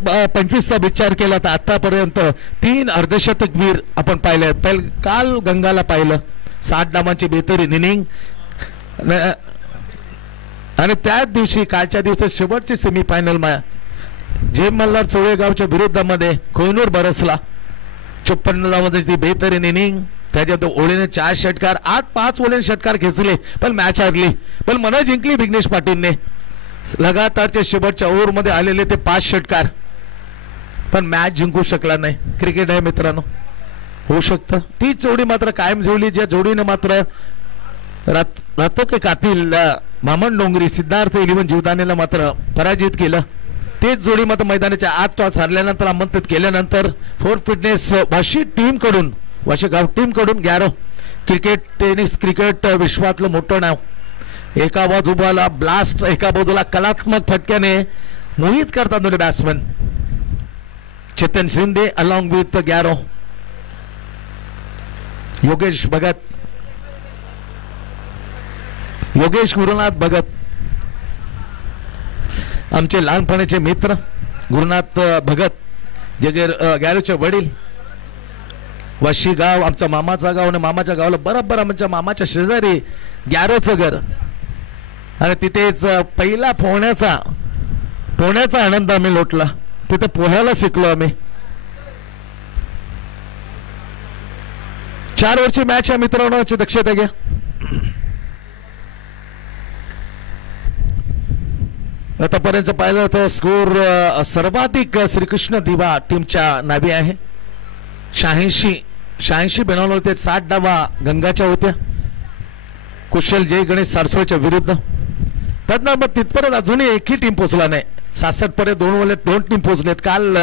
2025चा विचार केला तर आतापर्यंत 3 अर्धशतकवीर आपण पाहिले. काल गंगाला पाहिलं 60 धावांची बेहतरीन इनिंग आणि त्याच दिवशी कालच्या दिवशी शेवटची सेमीफायनल जे मल्हार चोळेगावच्या विरुद्धामध्ये कोहिनूर बरसला 54 धावांची ती बेहतरीन इनिंग. त्याच्यात ओळीने 4 षटकार, आज 5 ओळीने षटकार खेचले पण मॅच हारली. पण मन जिंकली विघ्नेश पाटीलने. लगातारच्या शेवटच्या ओव्हरमध्ये आलेले ते 5 षटकार पण मॅच जिंकू शकला नाही. क्रिकेट आहे मित्रांनो, होऊ शकतं. ती जोडी मात्र कायम जोडली, ज्या जोडीने मात्र रातो के कातील मामन डोंगरी सिद्धार्थ 11 जीवदानेला मात्र पराजित केलं. तेच जोडी मात्र मैदानाच्या आत टॉस हरल्यानंतर आमंत्रित केल्यानंतर फोर फिटनेस वाशी टीमकडून, वाशीगाव टीमकडून गॅरो क्रिकेट विश्वातलं मोठं नाव. एका बाजूला ब्लास्ट, एका बाजूला कलात्मक फटक्याने मोहित करतात दोन्ही batsman Chetan Shinde along with Garo. Yogesh Bhagat, Yogesh Gurunath Bhagat आमचे लहानपणाचे मित्र. गुरुनाथ भगत जे गॅरोचे वडील. वाशी गाव आमचा मामाचा गाव आणि मामाच्या गावाला बरोबर आमच्या मामाच्या शेजारी गॅरोचं घर आणि तिथेच पहिला पोहण्याचा आनंद आम्ही लोटला. तिथे पोहायला शिकलो आम्ही. 4 ओव्हरची मॅच आहे मित्रांनो, दक्षता घ्या. आतापर्यंत पाहिलं तर स्कोर सर्वाधिक श्रीकृष्ण दिवा टीमच्या नावी आहे. 86 बनवलं होते. 60 धावा गंगाच्या होत्या कुशल जय गणेश सारसोच्या विरुद्ध. त्यानंतर तिथपर्यंत अजूनही एकही टीम पोहोचला नाही. 66 पर्यंत 2 टीम पोहोचलेत. काल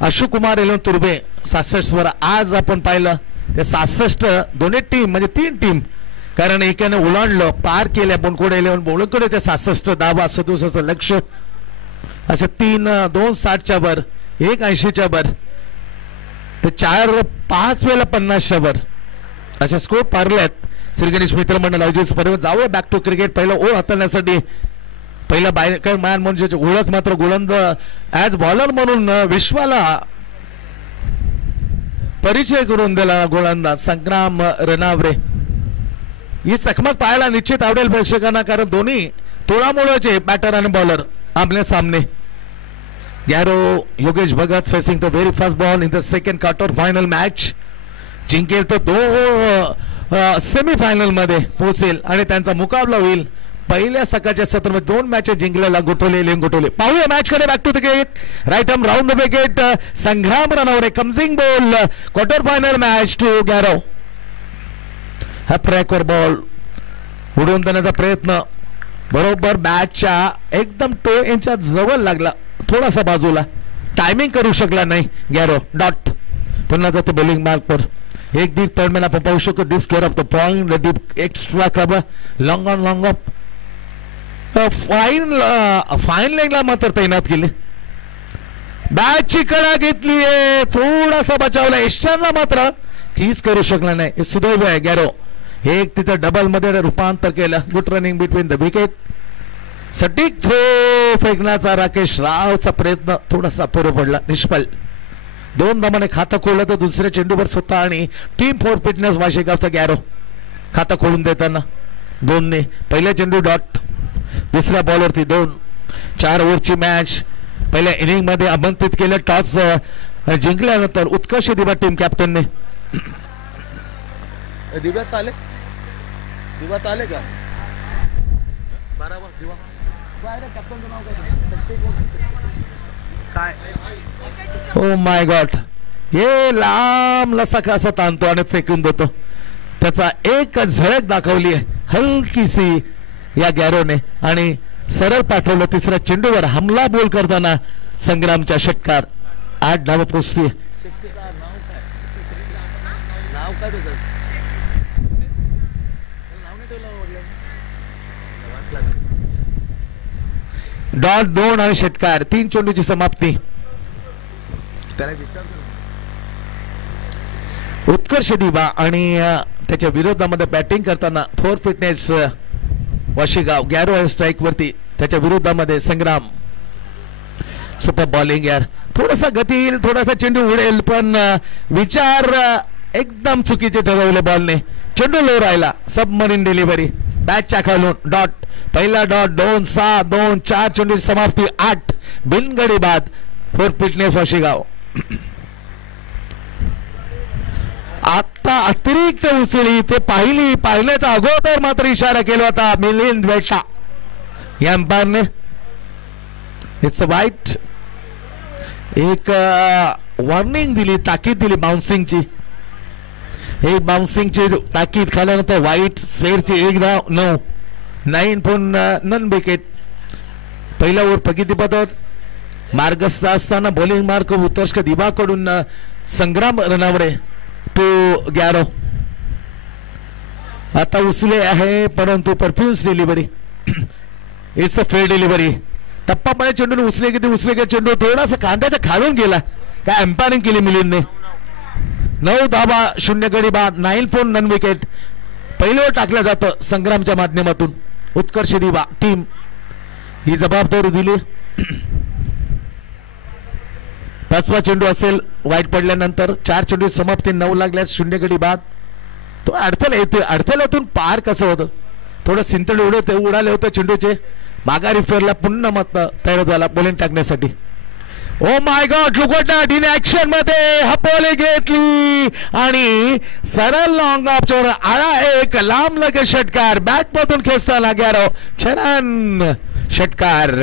अशोक कुमार एलोन तुर्बे 66 वर. आज आपण पाहिलं ते 66 दोन्ही टीम म्हणजे 3 टीम, कारण एकाने ओलांडलं पार केल्या बोनकोडे 11 बोलकडे 66 धावा 67 लक्ष असे 3 2 60च्या वर 1 80च्या वर ते 4-5 वेळेला 50च्या वर असे स्कोर पारलेत. श्री गणेश मित्रमंडळ आयोजित स्पर्धेत जाऊया बॅक टू क्रिकेट. पहिलं ओव्हर हाताळण्यासाठी पहिला बायकर मॅन म्हणजे ओळख मात्र गोलंदाज ॲज बॉलर म्हणून विश्वाला परिचय करून दिला गोलंदाज संग्राम रनावरे. ही चकमक पाहायला निश्चित आवडेल प्रेक्षकांना, कारण दोन्ही तोडामोडाचे बॅटर आणि बॉलर आमने सामने. Garo Yogesh Bhagat facing the very first ball in the second quarter final match. जिंकेल तर 2 सेमीफायनल मध्ये पोहोचेल आणि त्यांचा मुकाबला होईल पहिल्या सकाळच्या सत्रामध्ये 2 मॅचेस जिंकलेला गोटोले. पाहूया मॅच कडे. Back to the cricket. Right arm round the wicket. Sangram Ranaware comes in ball. Quarter final match to Garo. हा ट्रॅकवर बॉल उडवून देण्याचा प्रयत्न बरोबर बॅटच्या एकदम टो यांच्या जवळ लागला, थोडासा बाजूला. टायमिंग करू शकला नाही गॅरो. डॉट. पुन्हा जातो बॉलिंग मार्कवर. 1-1 दरम्यान आपण पाहू शकतो. This care of the point deep extra cover long on long off. Fine लेगला मात्र तैनात केले. बॅटची कडा घेतली आहे, थोडासा बचावला. एस्टर्नला मात्र खीज करू शकला नाही. सुदैव आहे गॅरो. एक तिथं डबल मध्ये रूपांतर केलं. Good running between the wicket. सटीक थ्रो फेकण्याचा राकेश रावचा प्रयत्न थोडासा पुढे पडला, निष्फळ. 2 धावाने खातं खोललं तर दुसऱ्या चेंडूवर स्वतः आणि टीम फोर फिटनेस वाशेगावचा गॅरो खातं खोलून देताना 2ने. पहिल्या चेंडू डॉट, दुसऱ्या बॉलवरती 2. 4 ओव्हरची मॅच. पहिल्या इनिंग मध्ये आमंत्रित केलं. टॉस जिंकल्यानंतर उत्कर्ष दिवा टीम कॅप्टनने. दिव्या चाले का बरोबर. दिवा कॅप्टनचं नाव काय? ओ माय गॉड. हे लांब लसाका असा ताणतो आणि फेकून देतो. त्याचा एक झळक दाखवली आहे हलकीशी या गॅरोने आणि सरळ पाठवलं. तिसऱ्या चेंडूवर हमला बोल करताना संग्रामच्या षटकार. 8 धावा पोचते. डॉट 2 आणि षटकार. 3 चेंडूची समाप्ती. उत्कर्ष दिवा आणि त्याच्या विरोधामध्ये बॅटिंग करताना फोर फिटनेस वाशीगाव गॅरो स्ट्राईक वरती. त्याच्या विरोधामध्ये संग्राम. सुपर बॉलिंग यार, थोडासा गती येईल, थोडासा चेंडू उडेल, पण विचार एकदम चुकीचे ठरवले बॉलने. चेंडू लो राहिला. सबमरीन डिलिव्हरी बॅटच्या खालून डॉट. पहिला डॉट 2-6 2-4 चेंडू समाप्ती 8 बिनगडी बाद. Four fitness Washigaon. आता अतिरिक्त उसळी ते पाहिल्याचा अगोदर मात्र इशारा केला होता मिलिंद वेटा या अंपायरने. इट्स वाईट. एक वॉर्निंग दिली, ताकीद दिली बाउन्सिंगची. एक बाउन्सिंगची ताकीद खाल्यानंतर वाईट. स्वेअरची 1 धाव 9 पण नन विकेट. पहिला ओव्हर प्रगती पथक मार्गस्थ असताना बॉलिंग मार्क उत्कर्ष दिवाकडून संग्राम रनावडे 2-11. आता उसले आहे परंतु perfumes delivery. It's a fair delivery. टप्पा पाणी चेंडू उसले की चेंडू थोडासा खांद्याच्या खालून गेला. काय एम्पायरिंग केली मिलिंदने. 9 धावा 0 गडी बाद. 9 पण नन विकेट. पहिल्यावर टाकलं जातं संग्रामच्या माध्यमातून. उत्कर्ष दिवा टीम ही जबाबदारी दिली. 5वा चेंडू असेल वाईट पडल्यानंतर. 4 चेंडू समाप्ती 9 लागल्यास 0 गडी बाद. तो अडथळा येतोय. अडथळ्यातून पार कसं होतं. थोडं सिंतड उडाले होते चेंडूचे. माघारी फेरला पुन्हा मत तयार झाला बॉलिंग टाकण्यासाठी. ओ my God, look at that. In action मध्ये हपोली घेतली आणि सरळ लॉंग ऑफच्या आळा. एक लांब लगे षटकार बॅटमधून खेचताना गॅरो छान षटकार.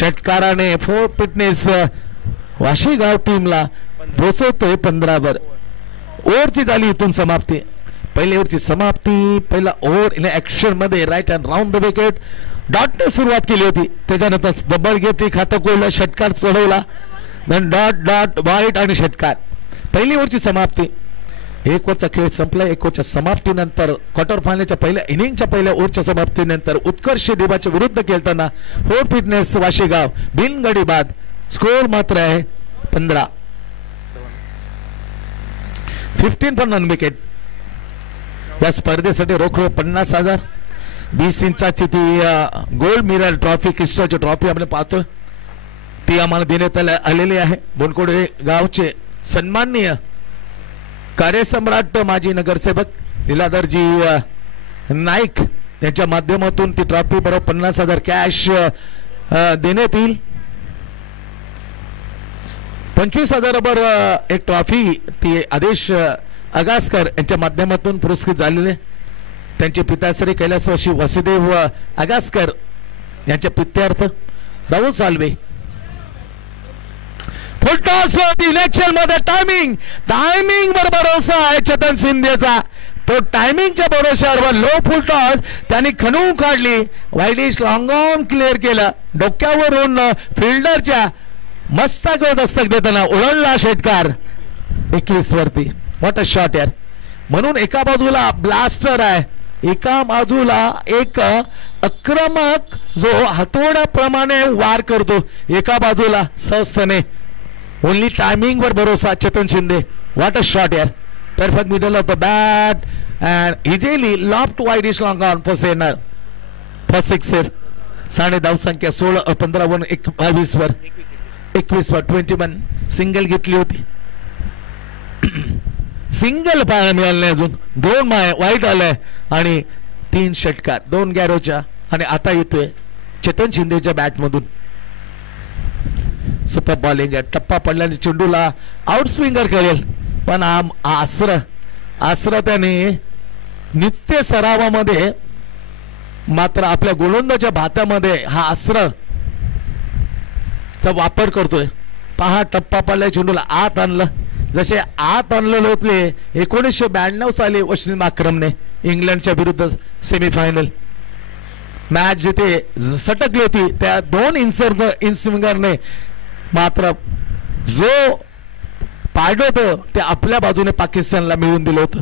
षटकाराने फॉर फिटनेस वाशीगाव टीमला पोचवतोय 15 वर. ओव्हरची झाली इथून समाप्ती. पहिल्या ओव्हरची समाप्ती. पहिला ओव्हर इन ऍक्शन मध्ये right and round the wicket. डॉटने सुरुवात केली होती. त्याच्यानंतर डबल घेतली, खातं कोळला, षटकार चढवला. डॉट वाईट आणि षटकार. पहिली ओव्हरची समाप्ती. 1 ओव्हरचा खेळ संपला. 1 ओव्हरच्या समाप्तीनंतर क्वार्टर फायनलच्या पहिल्या इनिंगच्या पहिल्या ओव्हरच्या समाप्तीनंतर उत्कर्ष दिवाच्या विरुद्ध खेळताना फॉर फिटनेस वाशीगाव बिनगडी बाद. स्कोर मात्र आहे 15. 15 पण नन विकेट. या स्पर्धेसाठी रोख 50,000. 20 इंचाची ती गोल्ड मिरर ट्रॉफी, क्रिस्टलची ट्रॉफी आपण पाहतोय. ती आम्हाला देण्यात आलेली आहे. बोनकोडे गावचे सन्माननीय कार्यसम्राट माजी नगरसेवक लीलाधरजी नाईक यांच्या माध्यमातून ती ट्रॉफी बरोबर 50,000 कॅश देण्यात येईल. 25,000 वर एक ट्रॉफी ती आदेश अगासकर यांच्या माध्यमातून पुरस्कृत झालेले. त्यांचे पिताश्री कैलासवासी वसुदेव अगासकर यांच्या पित्यार्थ राहुल सालवे. फुल टॉस इलेक्शन मध्ये टायमिंग वर भरोसा आहे चेतन शिंदेचा. तो टायमिंगच्या भरोश्यावर लो फुल टॉस त्यांनी खणून काढली. वाईडिश लॉंग ऑन क्लिअर केलं. डोक्यावरून फिल्डरच्या मस्तकावर दस्तक देताना उडवला षटकार 21 वरती. व्हॉट अ शॉट यार. म्हणून एका बाजूला ब्लास्टर आहे, एका बाजूला एक आक्रमक जो हातोड्याप्रमाणे वार करतो, एका बाजूला सहजतेने. ओनली टायमिंग वर भरोसा Chetan Shinde. What a shot यार. Perfect middle off the bat and easily loft wide is long on for सेनर फॉर 6. साडे धाव संख्या 16 15 वर 22 वर 21 वर 21 सिंगल घेतली होती. सिंगल पाहायला मिळालं नाही अजून. 2 माय वाईट आलाय आणि 3 षटकार 2 गॅरोच्या. आणि आता येतोय चेतन शिंदेच्या बॅट मधून सुपर बॉलिंग आहे. टप्पा पडल्याने चेंडूला आउट स्विंगर करेल, पण आसरा त्याने नित्य सरावामध्ये मात्र आपल्या गोलंदाच्या भात्यामध्ये हा आसरा चा वापर करतोय. पहा टप्पा पडल्या चेंडूला आत आणलं. जसे आत आणलेले होते 1992 साली वशिम आक्रमने इंग्लंडच्या विरुद्ध सेमीफायनल मॅच जिथे सटकली होती. त्या 2 इन्स्विंगरने मात्र जो पाडलं होतं ते आपल्या बाजूने पाकिस्तानला मिळवून दिलं होतं.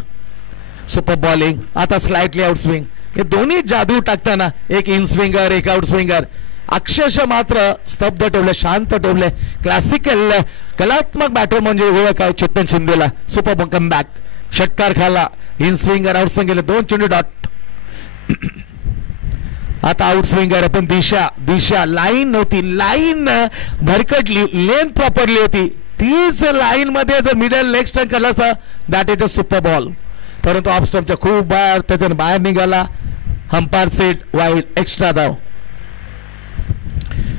Super bowling. आता स्लाइटली आउट स्विंग. हे दोन्ही जादू टाकताना एक इन स्विंगर एक आउट स्विंगर अक्षरशः मात्र स्तब्ध ठेवले, शांत ठेवले. क्लासिकल कलात्मक बॅटर म्हणजे ओळख आहे चेतन शिंदेला. Super come back. षटकार खाला. इन स्विंगर आउट स्विंग गेले. 2 चेंडू डॉट. आता आउट स्विंग आहे पण दिशा लाईन नव्हती, लाईन भरकटली, लेन प्रॉपरली होती. तीच लाईन मध्ये जर मिडल लेग स्टंप केला असता that is a super ball. परंतु ऑफ स्टंपच्या खूप बाहेर त्याच्याने बाहेर निघाला. अंपायर सेट वाईड एक्स्ट्रा धाव.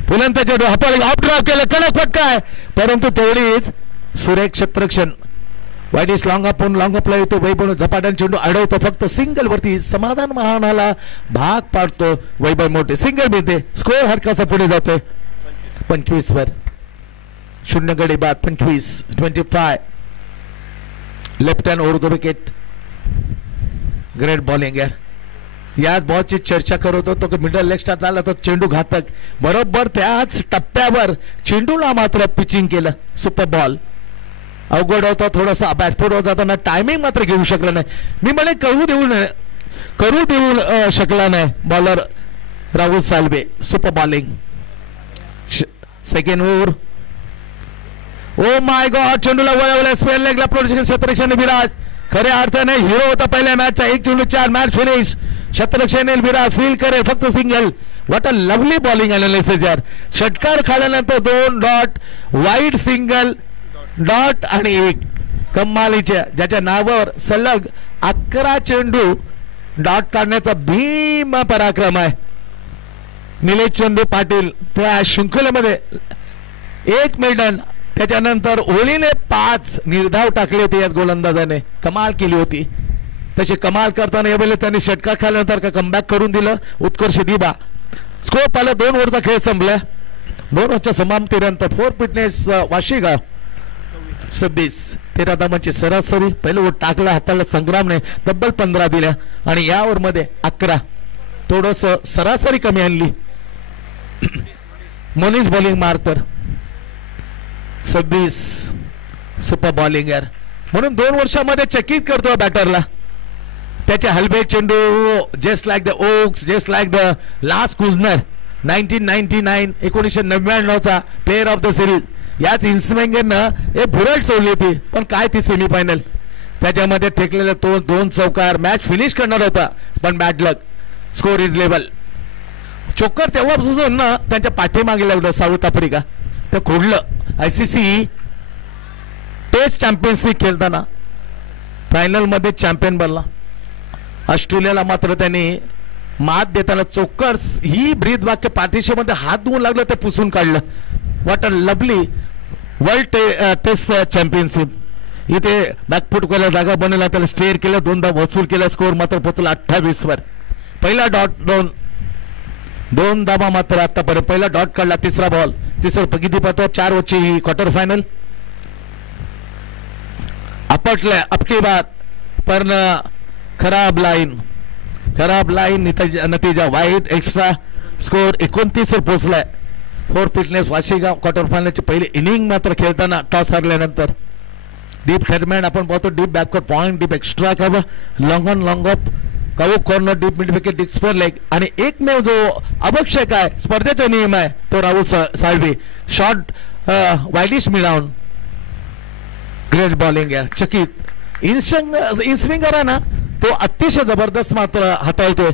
पुन्हा त्याच्या ऑफ ड्राईव्ह केलं, कडक फटका आहे परंतु तेवढीच सुरेख क्षेत्ररक्षण. वाईडिश लॉंग अपला येतो. वैभव झपाट्याने चेंडू अडवतो. फक्त सिंगल वरती समाधान महानाला भाग पाडतो. वैभव मोठे सिंगल मिळते. स्कोअर हरकासा पुढे जातोय 25 वर. 0 गडी बाद 25 left hand over the wicket. Great bowling आहे. याच बॉलची चर्चा करत होतो की मिडल लेग स्टार झाला तर चेंडू घातक. बरोबर त्याच टप्प्यावर चेंडूला मात्र पिचिंग केलं. Super ball. अवघड होता थोडासा बॅटफुट होत जाताना टायमिंग मात्र घेऊ शकला नाही. मी म्हणे करू देऊ शकला नाही bowler Rahul Salve. Super bowling. Second over. Oh my god चेंडूला वळवलं. स्पेअर लेगला प्रोटेक्शन क्षेत्ररक्षण विराज खऱ्या अर्थाने हिरो होता पहिल्या मॅचचा. 1 चेंडू 4 मॅच फिनिश. क्षेत्ररक्षण विराज फील करेल फक्त single. What a lovely bowling analysis यार. षटकार खाल्यानंतर 2 डॉट वाईड सिंगल डॉट आणि 1 कमालीच्या ज्याच्या नावावर सलग 11 चेंडू डॉट काढण्याचा भीम पराक्रम आहे. निलेश चंदू पाटील त्या शृंखलेमध्ये 1 मेडन. त्याच्यानंतर ओलीने 5 निर्धाव टाकले होते. याच गोलंदाजाने कमाल केली होती. तसे कमाल करताना यावेळेला त्यांनी षटकार खाल्यानंतर का कमबॅक करून दिलं. उत्कर्ष दिबा. स्कोर पाहिलं 2 ओव्हरचा खेळ संपला. 2 ओव्हरच्या समाप्तीनंतर 4 फिटनेस वाशीगाव 26 13 धावांची सरासरी. पहिलं ओव्हर टाकला हाताला संग्रामने तब्बल 15 दिल्या आणि या ओव्हर मध्ये 11 थोडस सरासरी कमी आणली. Monish bowling marker 26 super bowling यार. म्हणून 2 वर्षामध्ये चकित करतो बॅटरला. त्याचे हलबे चेंडू just like the Oakes, just like the last Klusener 1999 चा प्लेअर ऑफ द सिरीज. याच इन्स्विंगरनं एक भुरळ सोडली होती पण काय ती सेमीफायनल. त्याच्यामध्ये ठेकलेले 2 चौकार मॅच फिनिश करणार होता पण bad luck. Score is level. चोकर तेव्हापासून ना त्यांच्या पाठीमागे लागलं साऊथ आफ्रिका. ते खोडलं. ICC टेस्ट चॅम्पियनशिप खेळताना फायनल मध्ये चॅम्पियन बनला. ऑस्ट्रेलियाला मात्र त्यांनी मात देताना चोकर्स ही ब्रीद वाक्य पाठीशीमध्ये हात धुवून लागलं ते पुसून काढलं. What a lovely world test championship. इथे बॅकफुट करायला जागा बनवला. त्याला स्टेअर केलं. 2दा वसूल केला. स्कोर मात्र पोचला 28 वर. पहिला डॉट 2 धावा मात्र आतापर्यंत. पहिला डॉट काढला. तिसरा बॉल. तिसरं किती पाहतो 4 ओव्हरची ही क्वार्टर फायनल. आपटलंय अपकी बात पण खराब लाईन नतीजा वाईट. एक्स्ट्रा स्कोर 29 वर पोहोचलाय. 4 फिटनेस वाशीगाव क्वार्टर फायनलची पहिली इनिंग मात्र खेळताना टॉस हरल्यानंतर डीप थर्मॅन आपण पाहतो. Deep backward point, deep extra cover, long on long of, cover corner, deep mid wicket, deep square leg आणि एकमेव जो आवश्यक आहे स्पर्धेचा नियम आहे तो राहुल साळवे. शॉर्ट वाईडिश मिळवून ग्रेट बॉलिंग आहे. चकित इनस्विंगर आहे ना तो अतिशय जबरदस्त मात्र हाताळतोय.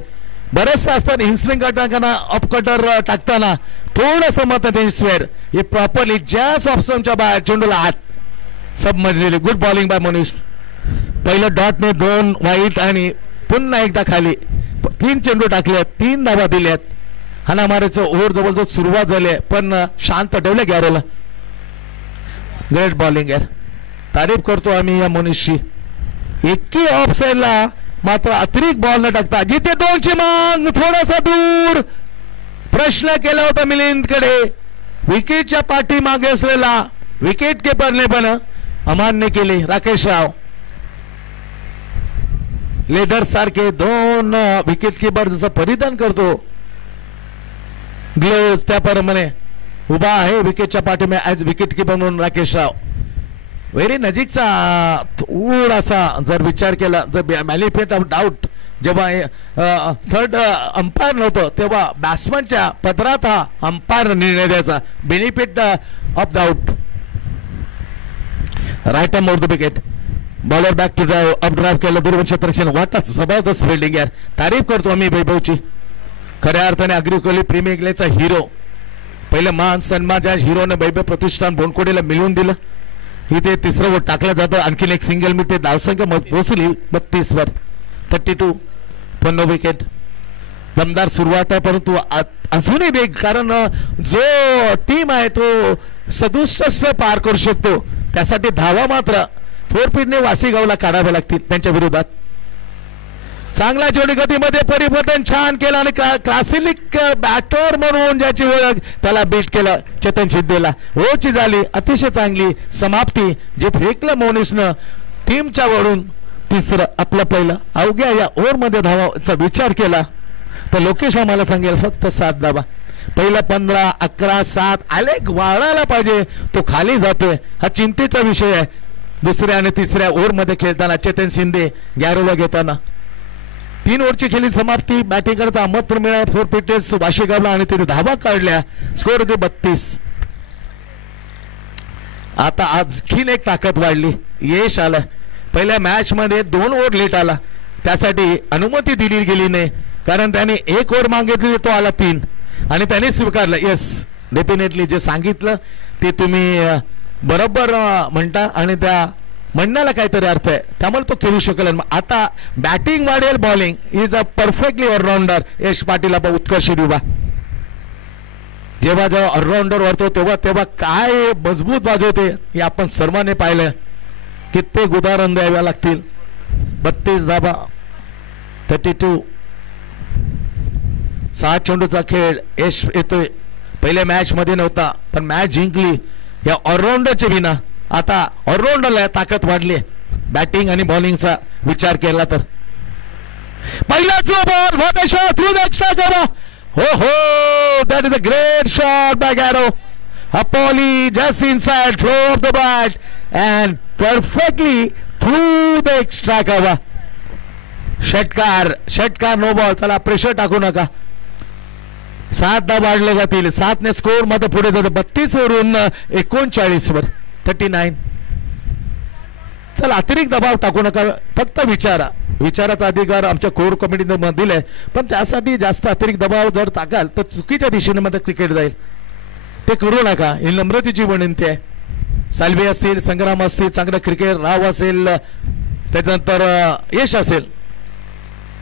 बरेचसे असतात इनस्विंग टाकताना ऑफ कटर टाकताना थोडंसं मात्र स्वेअर हे प्रॉपरली जॅस ऑप्शनच्या बाहेर चेंडूला आत सबमधलेली. Good bowling by Monish. पहिलं डॉटने 2 वाईट आणि पुन्हा एकदा खाली 3 चेंडू टाकले. 3 धावा दिल्यात. हाणामारीचं ओव्हर जवळजवळ सुरुवात झाली आहे पण शांत ठेवलं गॅरोला. ग्रेट बॉलिंग आहे. तारीफ करतो आम्ही या मोनिशची. एकी ऑफ साईडला मात्र अतिरिक्त बॉल न टाकता जिथे 2ची मांग थोडासा दूर प्रश्न केला होता मिलिंदकडे. विकेटच्या पाठीमागे असलेला विकेट किपरने पण अमान्य केले. राकेश राव लेदर सारखे 2 विकेट किपर जसं परिधान करतो ग्लोव्ज त्याप्रमाणे उभा आहे विकेटच्या पाठीमागे ॲज विकेट किपर म्हणून राकेश राव. व्हेरी नजीकचा थोडासा जर विचार केला जर मॅलिफेट ऑफ डाऊट जेव्हा थर्ड अंपायर नव्हतं तेव्हा बॅट्समनच्या पदरात हा अंपायर निर्णय द्यायचा. Benefit of doubt. Right arm over the wicket. Bowler back to drive up drive केलं. दुर्वन क्षेत्ररक्षण. वाटच जबरदस्त फिल्डिंग यार. तारीफ करतो आम्ही वैभवची. खऱ्या अर्थाने अग्रिकोली प्रीमियर लीगचा हिरो, पहिलं मान सन्मान ज्या हिरोने वैभव प्रतिष्ठान बोनकोडेला मिळवून दिलं. इथे तिसरं वोट टाकलं जातं. आणखीन एक सिंगल मी ते धावसंख्या पोहोचली 32 वर 32 पण नो विकेट. दमदार सुरुवात आहे परंतु अजूनही वेग, कारण जो टीम आहे तो 67 पार करू शकतो. त्यासाठी धावा मात्र 4 फीटने वासीगावला काढाव्या लागतील त्यांच्या विरोधात. चांगल्या जोडी गतीमध्ये परिवर्तन छान केलं आणि क्लासिक बॅटर म्हणून ज्याची ओळख त्याला बीट केलं चेतन शिंदेला. ओळखी झाली अतिशय चांगली समाप्ती जे फेकलं मोनिसनं टीमच्या वरून. तिसरं आपलं पहिलं. अवघ्या या ओव्हरमध्ये धावाचा विचार केला तर लोकेश आम्हाला सांगेल फक्त 7 धावा. पहिला 15 11 7 आलेख वाढायला पाहिजे, तो खाली जातोय हा चिंतेचा विषय आहे. दुसऱ्या आणि तिसऱ्या ओव्हरमध्ये खेळताना चेतन शिंदे गॅरोला घेताना 3 ओव्हरची खेळी समाप्ती. बॅटिंग करता अहमदपूर मिळाला 4 पिटेस वाशीगावला आणि तिथे धावा काढल्या. स्कोर होते 32. आता आणखीन एक ताकद वाढली, यश आलं. पहिल्या मॅच मध्ये 2 ओव्हर लेट आला, त्यासाठी अनुमती दिली गेली नाही कारण त्याने 1 ओव्हर मागितली, तो आला 3 आणि त्याने स्वीकारलं. येस डेफिनेटली जे सांगितलं ते तुम्ही बरोबर म्हणता आणि त्या म्हणण्याला काहीतरी अर्थ आहे, त्यामुळे तो खेळू शकेल. आता बॅटिंग वाढेल, bowling is a perfectly allrounder. Yash Patil आपण उत्कर्ष दिवा. जेव्हा जेव्हा ऑलराऊंडर वरतो तेव्हा काय मजबूत बाजू होते हे आपण सर्वांनी पाहिलं. कित्येक उदाहरण द्याव्या लागतील. 32 धाबा 32. 6 चेंडूचा खेळ. यश येतोय, पहिल्या मॅच मध्ये नव्हता पण मॅच जिंकली या ऑलराऊंडरच्या विना. आता ऑलराऊंडरला ताकद वाढली बॅटिंग आणि बॉलिंगचा विचार केला तर. पहिला throw ball, what a shot through the extra cover. हो हो, that is a great shot by Garo. अपॉली just inside floor of the bat and perfectly through the extra cover. षटकार नो बॉल. चला प्रेशर टाकू नका. 7 धावा वाढले जातील. 7 ने स्कोर मध्ये पुढे जातो 32 वरून 39 वर 39. चला अतिरिक्त दबाव टाकू नका, फक्त विचाराचा अधिकार आमच्या कोर कमिटीने दिलाय, पण त्यासाठी जास्त अतिरिक्त दबाव जर टाकाल तर चुकीच्या दिशेने मध्ये क्रिकेट जाईल. ते करू नका, ही नम्रतेची विनंती आहे. साल्वे असतील, संग्राम असतील, चांगलं क्रिकेट राव असेल, त्याच्यानंतर यश असेल,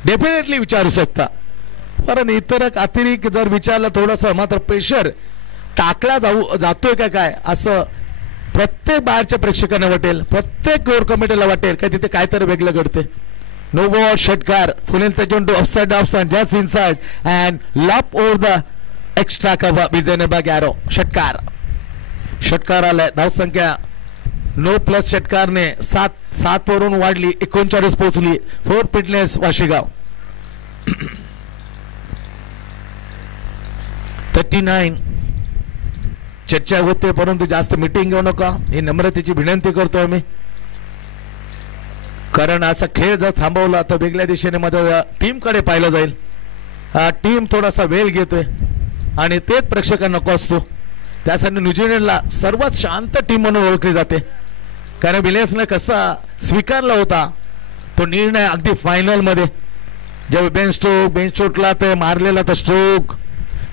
डेफिनेटली विचारू शकता. कारण इतर अतिरिक्त जर विचारलं थोडंसं मात्र प्रेशर टाकला जातोय का काय असं प्रत्येक बाहेरच्या प्रेक्षकांना वाटेल, प्रत्येक कोर कमिटीला वाटेल का तिथे काहीतरी वेगळं घडते. नो बॉल षटकार. फुलेल चेंडू ऑफसाइड जस्ट इनसाइड अँड लप ओव्हर द एक्स्ट्रा कव्हर विजयने बाय गॅरो. षटकार आलाय. धावसंख्या नो प्लस षटकारने 7 वरून वाढली 39 पोहोचली. 4 फिटनेस वाशीगाव 39. चर्चा होते परंतु जास्त मीटिंग घेऊ नका, ही नम्रतेची विनंती करतो आम्ही. कारण असा खेळ जर थांबवला तर वेगळ्या दिशेने मध्ये टीम कडे पाहिलं जाईल. टीम थोडासा वेळ घेतोय आणि तेच प्रेक्षकांना नको असतो. त्यासाठी न्यूझीलंडला सर्वात शांत टीम म्हणून ओळखली जाते. कारण विलियम्सने कसा स्वीकारला होता तो निर्णय अगदी फायनल मध्ये, जेव्हा बेन स्टोकला ते मारलेला तर स्ट्रोक,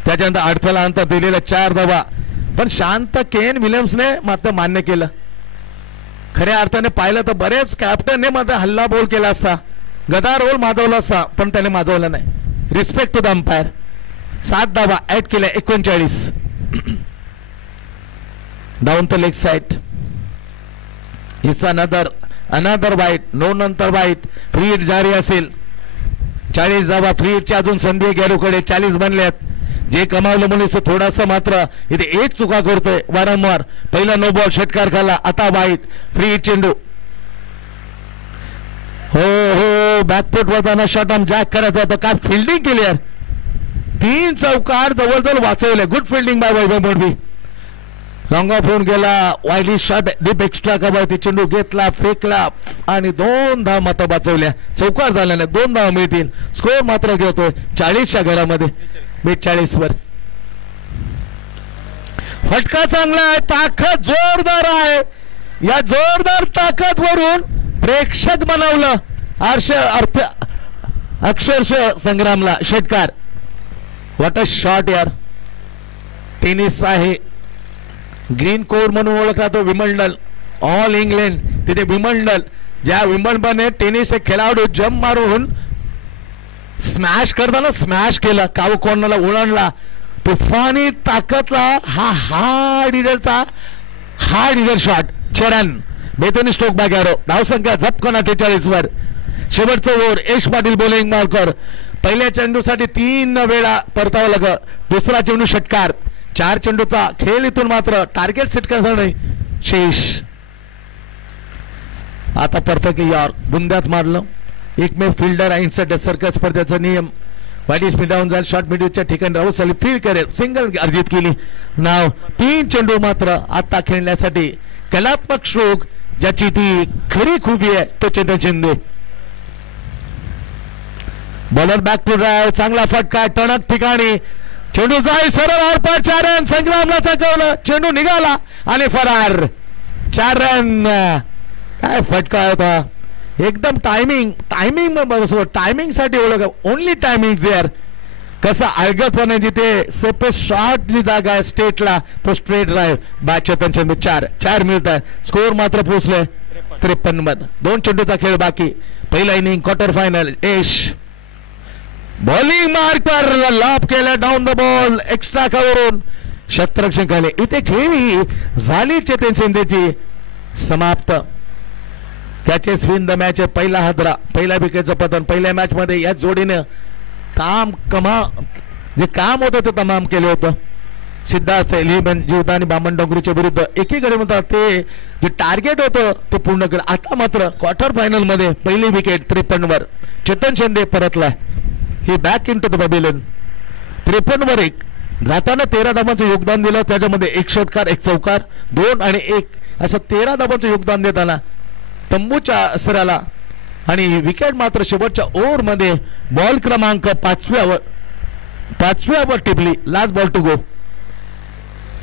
त्याच्यानंतर अडथळा अंतर दिलेला 4 धावा, पण शांत केन विलियम्सने मात्र मान्य केलं. खऱ्या अर्थाने पाहिलं तर बरेच कॅप्टनने मात्र हल्ला बोल केला असता, गदा रोल माजवला असता, पण त्याने माजवला नाही. Respect to the umpire. 7 धावा ऍड केल्या 39. Down the leg side. It's another वाईट. नो नंतर वाईट. फ्री हिट जारी असेल. 40 धावा फ्री हिटची अजून संधी गॅरोकडे. 40 बनल्यात. जे कमावलं म्हणून थोडासा मात्र इथे एक चुका करतोय वारंवार. पहिला नो बॉल षटकार खाला, आता वाईट. फ्री हिट चेंडू. हो बॅकफुट वरताना शॉट ऑन जॅक करायचा होता. काय फिल्डिंग केली यार. 3 चौकार जवळजवळ वाचवले. Good fielding bye Vaibhav मोडवी. Long of होऊन गेला. वाईली शॉट डीप एक्स्ट्रा कव्हर. ते चेंडू घेतला, फेकला आणि 2 धावा मात्र वाचवल्या. चौकार झाला नाही, 2 धावा मिळतील. स्कोर मात्र घेतोय 40च्या घरामध्ये 42 वर. फटका चांगला आहे. ताकद जोरदार आहे. या जोरदार ताकद वरून प्रेक्षक बनवलं अक्षरशः संग्रामला. षटकार व्हॉट अ शॉट यार. टेनिस आहे ग्रीन कोड म्हणून ओळखला तो विम्बल्डन ऑल इंग्लंड तिथे विम्बल्डन ज्या विम्बल्डन टेनिस एक खेळाडू जम्प मारून स्मॅश करताना स्मॅश केला काव कॉर्नरला ओलांडला तुफानी ताकदला हा हार्ड हिटर शॉट चरण बेतनी स्ट्रोक बॅक एरो धावसंख्या झपकन 48 वर. शेवटचं ओव्हर यश पाटील बॉलिंग मार्कर. पहिल्या चेंडूसाठी 3 वेळा परतावं लागलं. दुसरा चेंडू षटकार. 4 चेंडूचा खेळ इथून मात्र टार्गेट सेट करण्यासाठी शेष. आता परफेक्टली यार बुंद्यात मारलं. एकमेव फिल्डर आहे इन्सर्ट सर्कस स्पर्धेचा नियम. वाईट इज डाऊन झालं शॉर्ट मिडविच्या ठिकाणी राहुल सली फील्ड करेल सिंगल अर्जित केली. नाव 3 चेंडू मात्र आता खेळण्यासाठी कलात्मक स्ट्रोक ज्याची ती खरी खूबी आहे तो Chetan Shinde. Bowler back to drive चांगला फटका टणक ठिकाणी चेंडू जाईल सरळ आरपार 4 रन संग्रामला चकवलं चेंडू निघाला आणि फरार 4 रन. काय फटका होता एकदम टायमिंग साठी ओळख ओनली टायमिंग देअर. कसं अलगदपणे जिथे सेफेस्ट शॉट जी जागा आहे स्टेटला तो straight drive by Chetan Shinde. 4 मिळत आहे. स्कोर मात्र पोहोचले 53 वर. 2 चेंडूचा खेळ बाकी. पहिला इनिंग क्वार्टर फायनल. यश बॉलिंग मार्कर लॉप केलं डाऊन द बॉल एक्स्ट्रा करून क्षेत्ररक्षण केले. इथे खेळी झाली चेतन शिंदेची समाप्त. Catches win the match. पहिला हादरा पहिल्या विकेटचं पतन. पहिल्या मॅच मध्ये या जोडीनं जे काम होतं ते तमाम केलं होतं. सिद्धार्थ एलिमेंट जीवदानी बामण डोंगरीच्या विरुद्ध एकीकडे म्हणतात ते जे टार्गेट होतं ते पूर्ण केलं. आता मात्र क्वार्टर फायनल मध्ये पहिली विकेट 53 वर चेतन शिंदे परतलाय. He back in to the pavilion. 53 वर 1 जाताना 13 धावांचं योगदान दिलं. त्याच्यामध्ये 1 षटकार 1 चौकार 2 आणि 1 असं 13 धावांचं योगदान देताना तंबूच्या स्तराला आणि विकेट मात्र शेवटच्या ओव्हर मध्ये बॉल क्रमांक 5व्यावर टिपली. Last ball to go.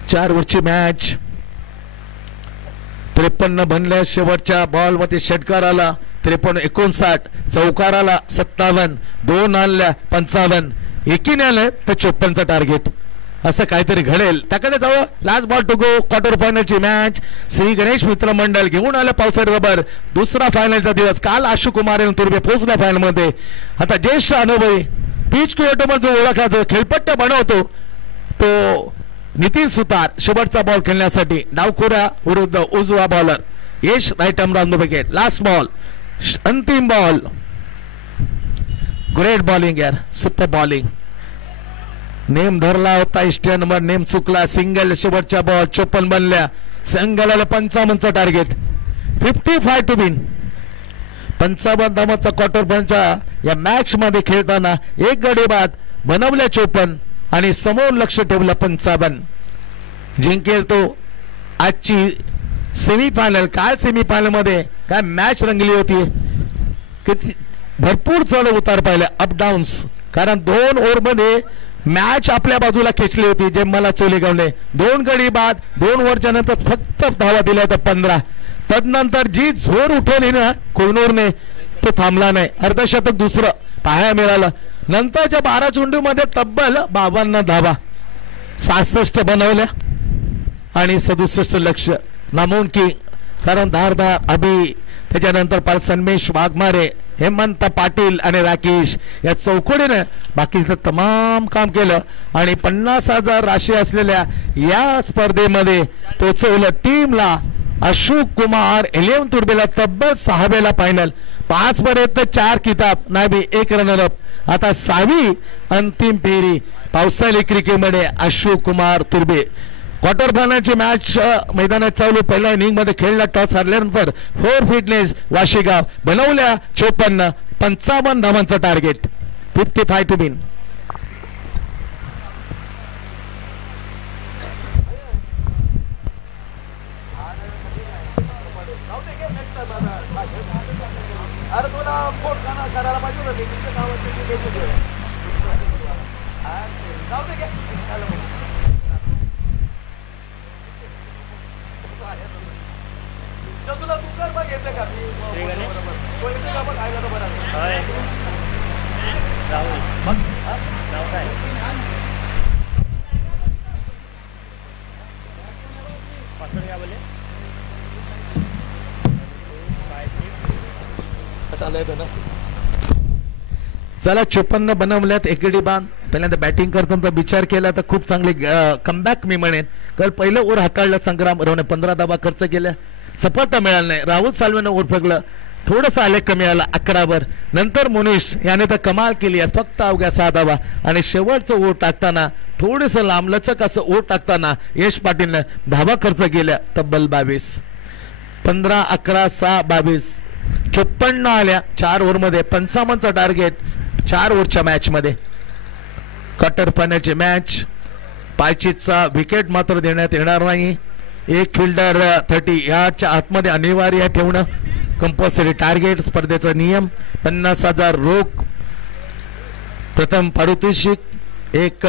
4 ओव्हरची मॅच. 53 बनल्या. शेवटच्या बॉल मध्ये षटकार आला 53-59 चौकार आला 57 2 आणल्या 55 एकीने आलं तर 54चं टार्गेट. असं काहीतरी घडेल त्याकडे जावं. Last ball to go. क्वार्टर फायनलची मॅच. श्री गणेश मित्र मंडळ घेऊन आलं पावसाळी रबर. दुसरा फायनलचा दिवस. काल आशु कुमार तुर्बे पोहोचला फायनल मध्ये. आता ज्येष्ठ अनुभवी पिच क्रिएटर जो ओळखला जातो खेळपट्ट्या बनवतो तो नितीन सुतार शेवटचा बॉल खेळण्यासाठी डावखोऱ्या विरुद्ध उजवा bowler Yash right arm round the wicket. Last ball अंतिम बॉल. ग्रेट बॉलिंग यार सुपर बॉलिंग. नेम धरला होता इष्ट नंबर नेम चुकला. सिंगल शेवटच्या बॉल 54 बनल्या. सिंगल 55चं टार्गेट. 55 to win. 55 धावांचा क्वार्टर फायनलच्या या मॅच मध्ये खेळताना 1 गडी बाद बनवल्या 54 आणि समोर लक्ष ठेवलं 55. जिंकेल तो आजची सेमीफायनल. काल सेमीफायनल मध्ये काय मॅच रंगली होती. किती भरपूर चढ उतार पाहिले अप डाऊन्स. कारण 2 ओव्हर मध्ये मॅच आपल्या बाजूला खेचली होती. जे मला चोलेगावने 2 गडी बाद 2 ओव्हरच्या नंतर फक्त धावा दिल्या होत्या 15. तदनंतर जी झोर उठवली ना कोहिनूरने तो थांबला नाही. अर्धशतक दुसरं पाहायला मिळालं. नंतरच्या 12 चेंडूमध्ये तब्बल 52 धावा 67 बनवल्या आणि 67 लक्ष नामुमकिन. कारण धारदार अभि त्याच्यानंतर सन्मेश वाघमारे हेमंत पाटील आणि राकेश या चौकडीने बाकीचं तमाम काम केलं आणि 50,000 राशी असलेल्या या स्पर्धेमध्ये पोचवलं टीमला. अशोक कुमार 11 तुर्बेला तब्बल 6 वेळा फायनल. 5 पर्यंत 4 किताब नाबी 1 रनरअप. आता 6वी अंतिम फेरी पावसाळी क्रिकेटमध्ये अशोक कुमार तुर्बे. क्वार्टर फायनलची मॅच मैदानात चालू. पहिल्या इनिंग मध्ये खेळला टॉस हरल्यानंतर 4 फिटनेस वाशीगाव बनवल्या 54 55 धावांचं टार्गेट. 55 to win. राहुल चला 54 बनवल्यात एकेडी बांध. पहिल्यांदा बॅटिंग करताना विचार केला तर खूप चांगले कमबॅक मी म्हणेन. कारण पहिलं ओव्हर हाताळलं संग्राम रवने 15 धावा खर्च केल्या, सफलता मिळाली नाही. राहुल साल्वेनं ओव्हर फेकलं, थोडंसं आले कमी आला 11 नंतर मोनिश याने तर कमाल केली आहे, फक्त अवघ्या 6 धावा. आणि शेवटचं ओव्हर टाकताना थोडंसं लांबलचक असं ओव्हर टाकताना यश पाटीलनं धावा खर्च केल्या तब्बल 22. 15 11 6 22 54 आल्या 4 ओव्हरमध्ये. 55चं टार्गेट 4 ओव्हरच्या मॅचमध्ये. क्वार्टर फायनलची मॅच. पायचीतचा विकेट मात्र देण्यात येणार नाही. एक फिल्डर 30 याच्या आतमध्ये अनिवार्य ठेवणं कंपल्सरी टार्गेट. स्पर्धेचा नियम 50,000 रोख प्रथम पारितोषिक, एक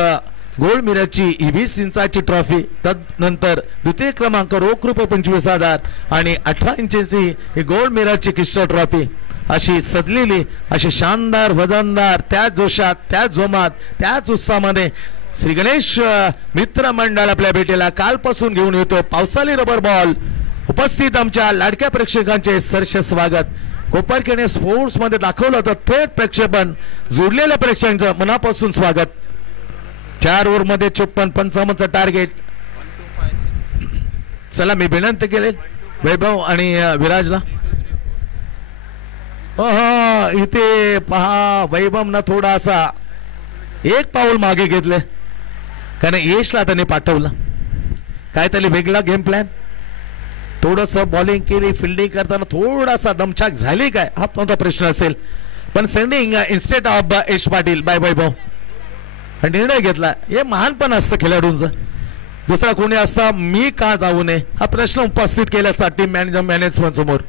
गोल्ड मिररची 20 इंचाची ट्रॉफी, तदनंतर द्वितीय क्रमांक रोख रुपये 25,000 आणि 18 इंचची ही गोल्ड मिररची क्रिस्टल ट्रॉफी. अशी सजलेली अशी शानदार वजनदार त्याच जोशात त्याच जोमात त्याच उत्साहामध्ये श्री गणेश मित्र मंडळ आपल्या भेटीला कालपासून घेऊन येतो. पावसाळी रबर बॉल. उपस्थित आमच्या लाडक्या प्रेक्षकांचे सरस स्वागत. कोपरखेडे स्पोर्ट्स मध्ये दाखवलं होतं थेट प्रक्षेपण. जोडलेल्या प्रेक्षकांचं मनापासून स्वागत. 4 ओव्हरमध्ये 54-55चं टार्गेट. चला मी विनंती केले वैभव आणि विराजला. इथे पहा वैभवनं थोडासा एक पाऊल मागे घेतले, कारण यशला त्याने पाठवलं. काय त्याला वेगळा गेम प्लॅन. थोडंसं बॉलिंग केली, फिल्डिंग करताना थोडासा दमछाक झाली काय हा कोणता प्रश्न असेल, पण sending instead of Yash Patil by Vaibhav निर्णय घेतला. हे महानपण असतं खेळाडूंचं. दुसरा कोणी असता मी का जाऊ नये हा प्रश्न उपस्थित केला असता टीम मॅनेजमेंट समोर,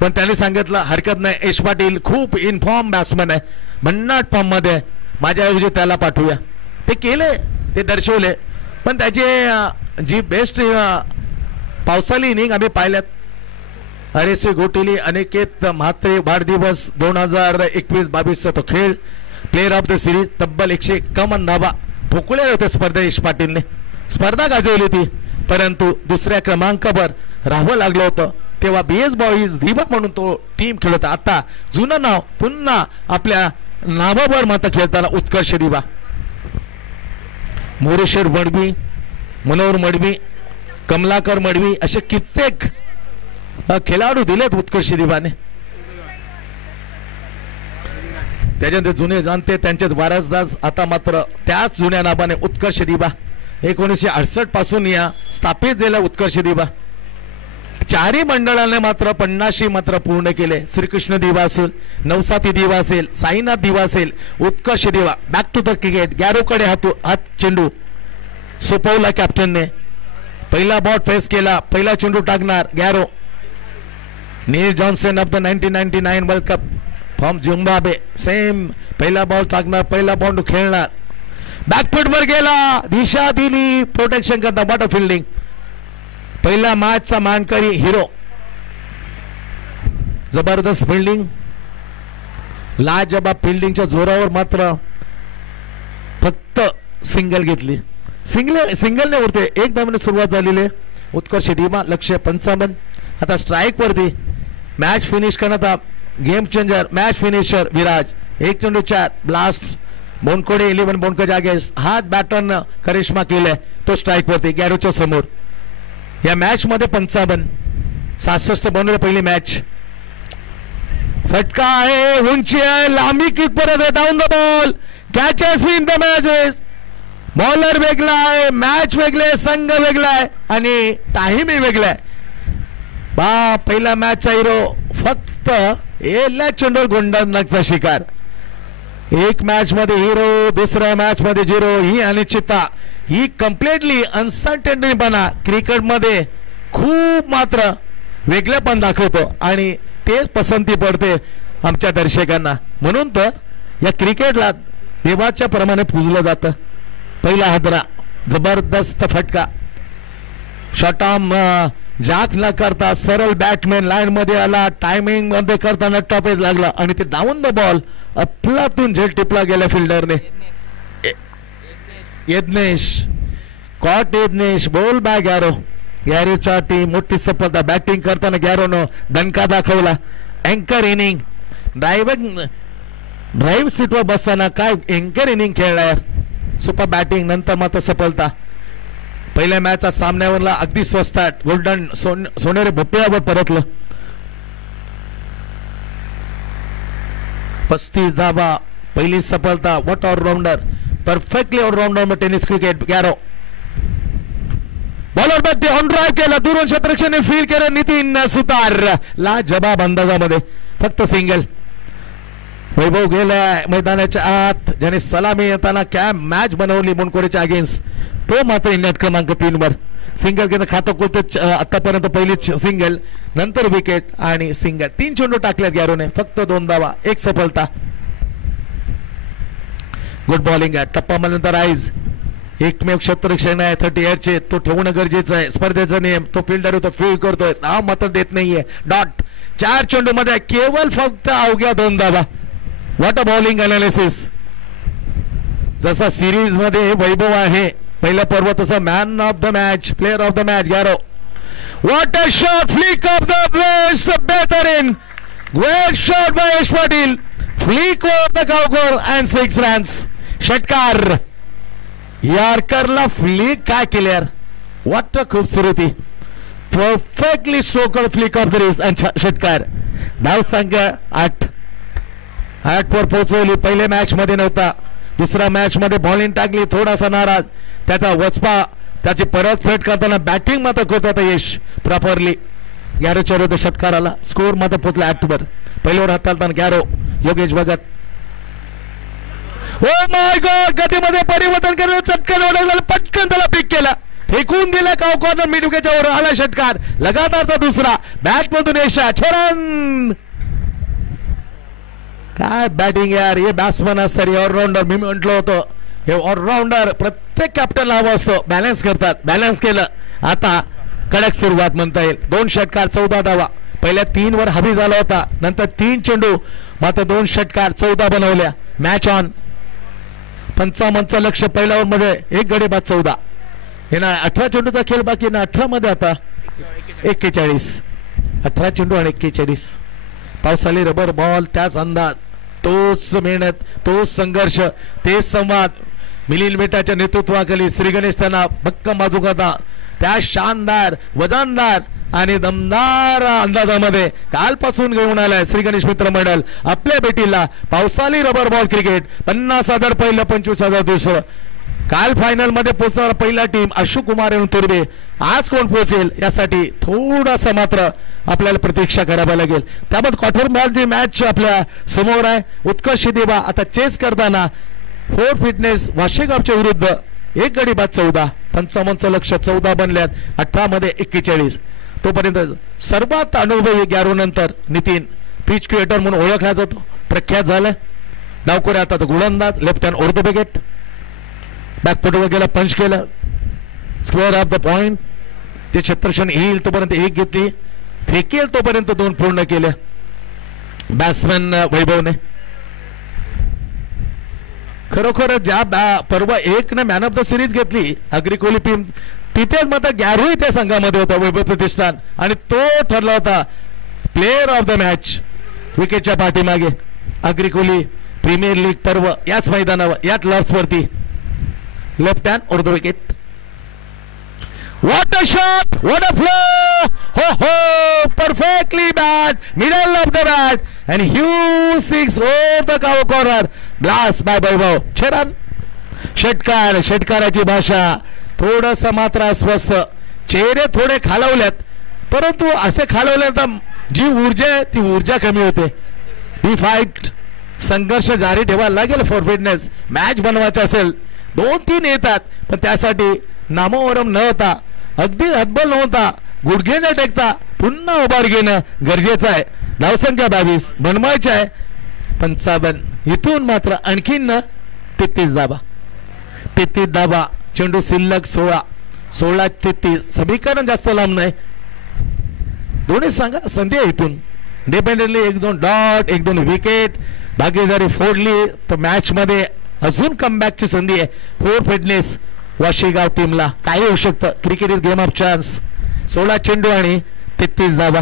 पण त्यांनी सांगितलं हरकत नाही, यश पाटील खूप इनफॉर्म बॅट्समन आहे, भन्नाट फॉर्म मध्ये, माझ्याऐवजी त्याला पाठवूया. ते केले, ते दर्शवले. पण त्याचे जी बेस्ट पावसाळी इनिंग आम्ही पाहिल्यात. अरेसे गोटेली, अनिकेत म्हात्रे वाढदिवस 2021-22चा तो खेळ. प्लेअर ऑफ द सिरीज तब्बल 151 धावा ठोकल्या होत्या स्पर्धेत. यश पाटीलने स्पर्धा गाजवली होती, परंतु दुसऱ्या क्रमांकावर राहावं लागलं होतं. तेव्हा बीएस बॉईज दिवा म्हणून तो टीम खेळत होता. आता जुनं नाव पुन्हा आपल्या नावावर मात्र खेळताना उत्कर्ष दिवा. मोरेश्वर मडवी, मनोहर मडवी, कमलाकर मडवी असे कित्येक खेळाडू दिलेत उत्कर्ष दिवाने. त्याच्यानंतर जुने जाणते त्यांचे वारसदार आता मात्र त्याच जुन्या नावाने उत्कर्ष दिवा. 1968 पासून या स्थापित झालेला उत्कर्ष दिवा. 4ही मंडळाने मात्र 50 मात्र पूर्ण केले. श्रीकृष्ण दिवा असेल, नवसाती दिवा असेल, साईनाथ दिवा असेल, Utkarsh Diva. Back to the cricket. गॅरोकडे हात चेंडू सोपवला कॅप्टनने. पहिला बॉल फेस केला, पहिला चेंडू टाकणार Garo. Neil Johnson of the 1999 world cup from Zimbabwe. Same पहिला बॉल टाकणार, पहिला बॉल खेळणार. बॅकफूट वर गेला, दिशा दिली, प्रोटेक्शन करता बॉटम फिल्डिंग. पहिला मॅचचा मानकरी हिरो. जबरदस्त फिल्डिंग, लाजबाब फिल्डिंगच्या जोरावर मात्र फक्त सिंगल घेतली. सिंगलने उरते. एक धावाने सुरुवात झालेली आहे. उत्कर्ष दिवा लक्ष्य 55. आता स्ट्राईक वरती मॅच फिनिश करण्यात game changer match finisher Viraj. एक चेंडू 4 ब्लास्ट. बोनकोडे 11 बोनको जागेस हाच बॅटरनं करिश्मा केलाय. तो स्ट्राईक वरती गॅरोच्या समोर. या मॅच मध्ये 55 67 बनवले पहिली मॅच. फटका आहे, उंची आहे, लांबी किक परत आहे. Down the ball, catches win the matches. Bowler वेगळा आहे, मॅच वेगळे, संघ वेगळा आहे आणि टाइमही वेगळा आहे. बा पहिला मॅचचा हिरो फक्त एला चेंडूर गोंडनाचा शिकार. एक मॅच मध्ये हिरो, दुसऱ्या मॅच मध्ये झिरो. ही अनिश्चितता, ही कम्प्लिटली अनसर्टनपणा क्रिकेटमध्ये खूप मात्र वेगळेपण दाखवतो आणि तेच पसंती पडते आमच्या दर्शकांना. म्हणून तर या क्रिकेटला देवाच्या प्रमाणे पूजलं जातं. पहिला हादरा, जबरदस्त फटका. शॉर्ट आर्म जाक न करता सरळ बॅटमॅन लाईन मध्ये आला. टायमिंग मध्ये करताना टॉपेज लागला आणि ते डाऊन द बॉल अफलातून झेल टिपला गेल्या फिल्डरने. Yadnyesh caught. Yadnyesh ball by Garo. गॅरोसाठी मोठी सफलता. बॅटिंग करताना गॅरोनं दणका दाखवला. अँकर इनिंग ड्राईव्ह सीटवर बसताना काय एंकर इनिंग खेळला यार. सुपर बॅटिंग नंतर मात्र सफलता. पहिल्या मॅचचा सामन्यावरला अगदी स्वस्तात गोल्डन सोनेरी भोपळ्यावर परतलं. 35 धावा पहिली सफलता. What allrounder, perfectly allrounder tennis cricket. Garo bowler bat on drive केला, दुरून क्षेत्ररक्षणे फील केलं. नितीन सुतार ला जबाब अंदाजामध्ये फक्त सिंगल. वैभव गेलाय मैदानाच्या आत, ज्याने सलामी येताना काय मॅच बनवली मुनकोडीच्या अगेन्स्ट. तो मात्र इंडियात क्रमांक 3 वर सिंगल घेणं खातं कोणते आतापर्यंत पहिली सिंगल, नंतर विकेट आणि सिंगल. 3 चेंडू टाकल्यात गॅरोने, फक्त 2 धावा 1 सफलता. गुड बॉलिंग आहे. टप्पा नंतर आईज एकमेव क्षेत्ररक्षण आहे 38 चे, तो ठेवणं गरजेचं आहे. स्पर्धेचा नियम, तो फिल्डर तो फील्ड करतोय, नाव मात्र देत नाहीये. डॉट 4 चेंडू मध्ये केवळ फक्त अवघ्या 2 धावा. What a bowling analysis. जसा सिरीज मध्ये वैभव आहे पहिल्या पर्व, तसं man of the match, player of the match Garo. What a shot, flick of the best, better in, great shot by Yash Patil. Flick over the cow corner and 6 runs. षटकार. यार्करला flick काय केले यार, व्हॉट अ खूबसूरती. Perfectly stroker flick of the wrist and षटकार. धाव संख्या 8 वर पोहोचवली. पहिल्या मॅच मध्ये नव्हता, दुसऱ्या मॅच मध्ये बॉलिंग टाकली, थोडासा नाराज. त्याचा वचपा, त्याची परतफेड करताना बॅटिंग मात्र करत होता यश प्रॉपरली. गॅरोच्या विरुद्ध षटकाराला स्कोर मात्र पोहोचला 8 वर. पहिल्यावर हाताळताना Garo. Yogesh Bhagat, oh my god, गतीमध्ये परिवर्तन केलं, चटकन ओढवलं, पटकन त्याला पिक केला, फेकून दिला कॉर्नर मिड विकेटच्या वर. आला षटकार, लगातारचा दुसरा. बॅट मधून यशा छरन. काय बॅटिंग यार, हे बॅट्समन असतात, हे ऑलराऊंडर. मी म्हटलं होतं हे ऑलराऊंडर प्रत्येक कॅप्टनला हवं असतं, बॅलन्स करतात. बॅलन्स केलं. आता कडक सुरुवात म्हणता येईल. 2 षटकार 14 धावा. पहिल्या 3 वर हवी झाला होता, नंतर 3 चेंडू मात्र 2 षटकार 14 बनवल्या. Match on. 55चं लक्ष पहिल्या ओव्हर मध्ये 1 गडी बाद 14. हे ना 18 चेंडूचा खेळ बाकी ना. 18 मध्ये आता 41. 18 चेंडू आणि 41. पावसाळी रबर बॉल, त्याच अंदाज, तोच मेहनत, तोच संघर्ष, तेच संवाद. मिलिंद मेहताच्या नेतृत्वाखाली श्री गणेश त्यांना भक्कम बाजू करता. त्या शानदार, वजनदार आणि दमदार अंदाजामध्ये कालपासून घेऊन आलाय श्री गणेश मित्र मंडळ आपल्या भेटीला. पावसाळी रबर बॉल क्रिकेट 50,000 पहिलं, 25,000 दुसरं. काल फायनल मध्ये पोहोचणारा पहिला टीम अशोक कुमार एवं तुर्बे. आज कोण पोहोचेल यासाठी थोडासा मात्र आपल्याला प्रतीक्षा करावी लागेल. त्यामध्ये क्वार्टर मॅच आपल्या समोर आहे. उत्कर्ष देवा आता चेस करताना 4 फिटनेस वाशेगावच्या विरुद्ध 1 गडी बाद 14. 55चं लक्ष 14 बनल्यात. 18 मध्ये 41. तोपर्यंत सर्वात अनुभवी गॅरो नंतर नितीन पिच क्रिएटर म्हणून ओळखला जातो, प्रख्यात झालाय. डावकोरे आता गोलंदाज, left hand over the wicket. बॅकफुटवर गेला, पंच केलं, स्क्वेअर ऑफ द पॉइंट. ते क्षेत्रक्षण येईल तोपर्यंत 1 घेतली, फेकेल तोपर्यंत 2 पूर्ण केले बॅट्समॅन वैभवने. खरोखर ज्या पर्व 1 ने मॅन ऑफ द सिरीज घेतली अग्रिकोली टीम, तिथेच मात्र गॅरोही त्या संघामध्ये होता वैभव प्रतिष्ठान, आणि तो ठरला होता प्लेयर ऑफ द मॅच विकेटच्या पाठीमागे. अग्रिकोली प्रीमियर लीग पर्व याच मैदानावर, याच लॉर्ड्सवरती. Left hand over the wicket. What a shot! What a flow! Ho ho! Perfectly bat, middle of the bat, and huge 6 over the cover corner. Blast by Vaibhav. छरन. षटकार. षटकाराची भाषा थोडंसं मात्र अस्वस्थ. चेहरे थोडे खालवल्यात, परंतु असे खालवले तर जी ऊर्जा आहे ती ऊर्जा कमी होते. ही फाईट संघर्ष जारी ठेवायला लागेल. फॉर फिटनेस मॅच बनवायचं असेल 2-3 येतात, पण त्यासाठी नामोवरम न होता, अगदी हतबल नव्हता, गुडघे न टेकता पुन्हा उभार घेणं गरजेचं आहे. धावसंख्या 22 बनवायची आहे 55. इथून मात्र आणखीन 33 धावा. 33 धावा. चेंडू शिल्लक 16. 16-33. समीकरण जास्त लांब नाही. दोन्ही सांगा संधी आहे इथून. Dependently 1-2 dot, 1-2 wicket. भागीदारी फोडली तर मॅच मध्ये अजून कमबॅकची संधी आहे. 4 फिटनेस वाशीगाव टीमला. काय होऊ शकतं. Cricket is game of chance. 16 चेंडू आणि 33 धावा.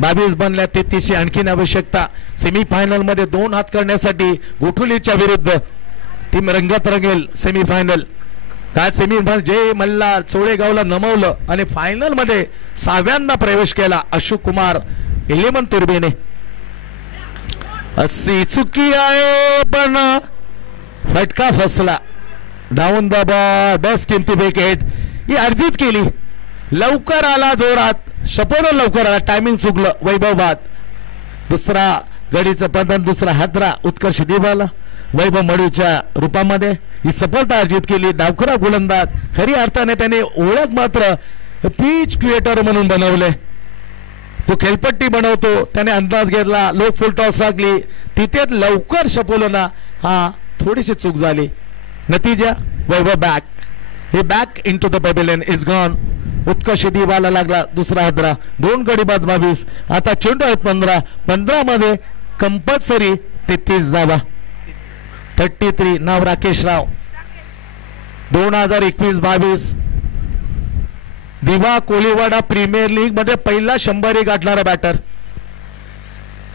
22 बनल्या 33 आणखीन आवश्यकता. सेमीफायनल मध्ये 2 हात करण्यासाठी गोठुलीच्या विरुद्ध टीम रंगत रंगेल सेमीफायनल. काय सेमीफायनल जय मल्हार चोळेगावला नमवलं आणि फायनल मध्ये 6व्यांदा प्रवेश केला अशोक कुमार 11 तुर्बेने. अशी चुकी आहे पण फटका फसला. डाऊन द बॉल बेस्ट किमती विकेट ही अर्जित केली. लवकर आला जोरात शपोनो लवकर आला टायमिंग चुकलं. वैभव बाद दुसरा गडीचं पदन दुसरा हादरा उत्कर्ष दिवाला वैभव मडूच्या रूपामध्ये ही सफलता अर्जित केली. डावखुरा गोलंदाज खरी अर्थाने त्याने ओळख मात्र पिच क्रिएटर म्हणून बनवले. जो खेळपट्टी बनवतो त्याने अंदाज घेतला. लो फुल टॉस लागली तिथे लवकर शपोलोना हा थोडीशी चूक झाली. नतीजा Vaibhav back he back in to the pavilion is gone. Utkarsh दिवाला लागला दुसरा हादरा 2 गडी बाद 22. आता चेंडू आहेत 15 मध्ये कंपल्सरी 33 धावा. 33 नाव राकेश राव 2021-22 दिवा कोळीवाडा प्रीमियर लीग मध्ये पहिला 100 गाठणारा बॅटर.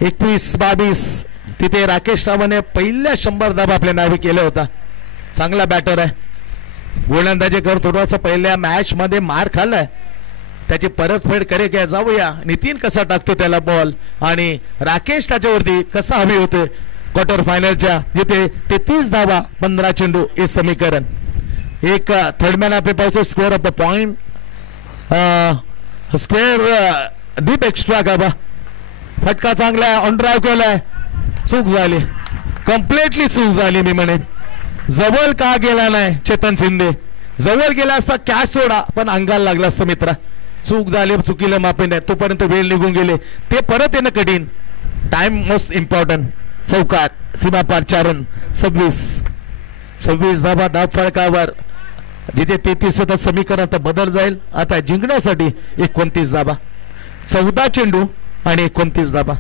21-22 तिथे राकेश रावाने पहिल्या 100 धावा आपल्या नावे केल्या होता. चांगला बॅटर आहे. गोलंदाजी करत थोडासा पहिल्या मॅच मध्ये मार खाल्लाय त्याची परतफेड करे काय जाऊया. नितीन कसा टाकतो त्याला बॉल आणि राकेश त्याच्यावरती कसा हवी होते क्वार्टर फायनलच्या जिथे 33 धावा 15 चेंडू हे समीकरण. एक थर्डमॅन आपले पाहिजे square of the point square deep extra का बा. फटका चांगला आहे. ऑन ड्राईव्ह केलाय चूक झाली कम्प्लिटली चूक झाली. मी म्हणेन जवळ का गेला नाही चेतन शिंदे. जवळ गेला असता कॅच सोडा पण अंगाला लागला असतं मित्रा. चूक झाली चुकीला माफी नाही. तोपर्यंत वेळ निघून गेले ते परत येणं कठीण. Time most important. चौकात सीमापार 4 रन 26 धावा धाव फळकावर जिथे 33 होता समीकरण आता बदल जाईल. आता जिंकण्यासाठी 29 धावा 14 चेंडू आणि 29 धावा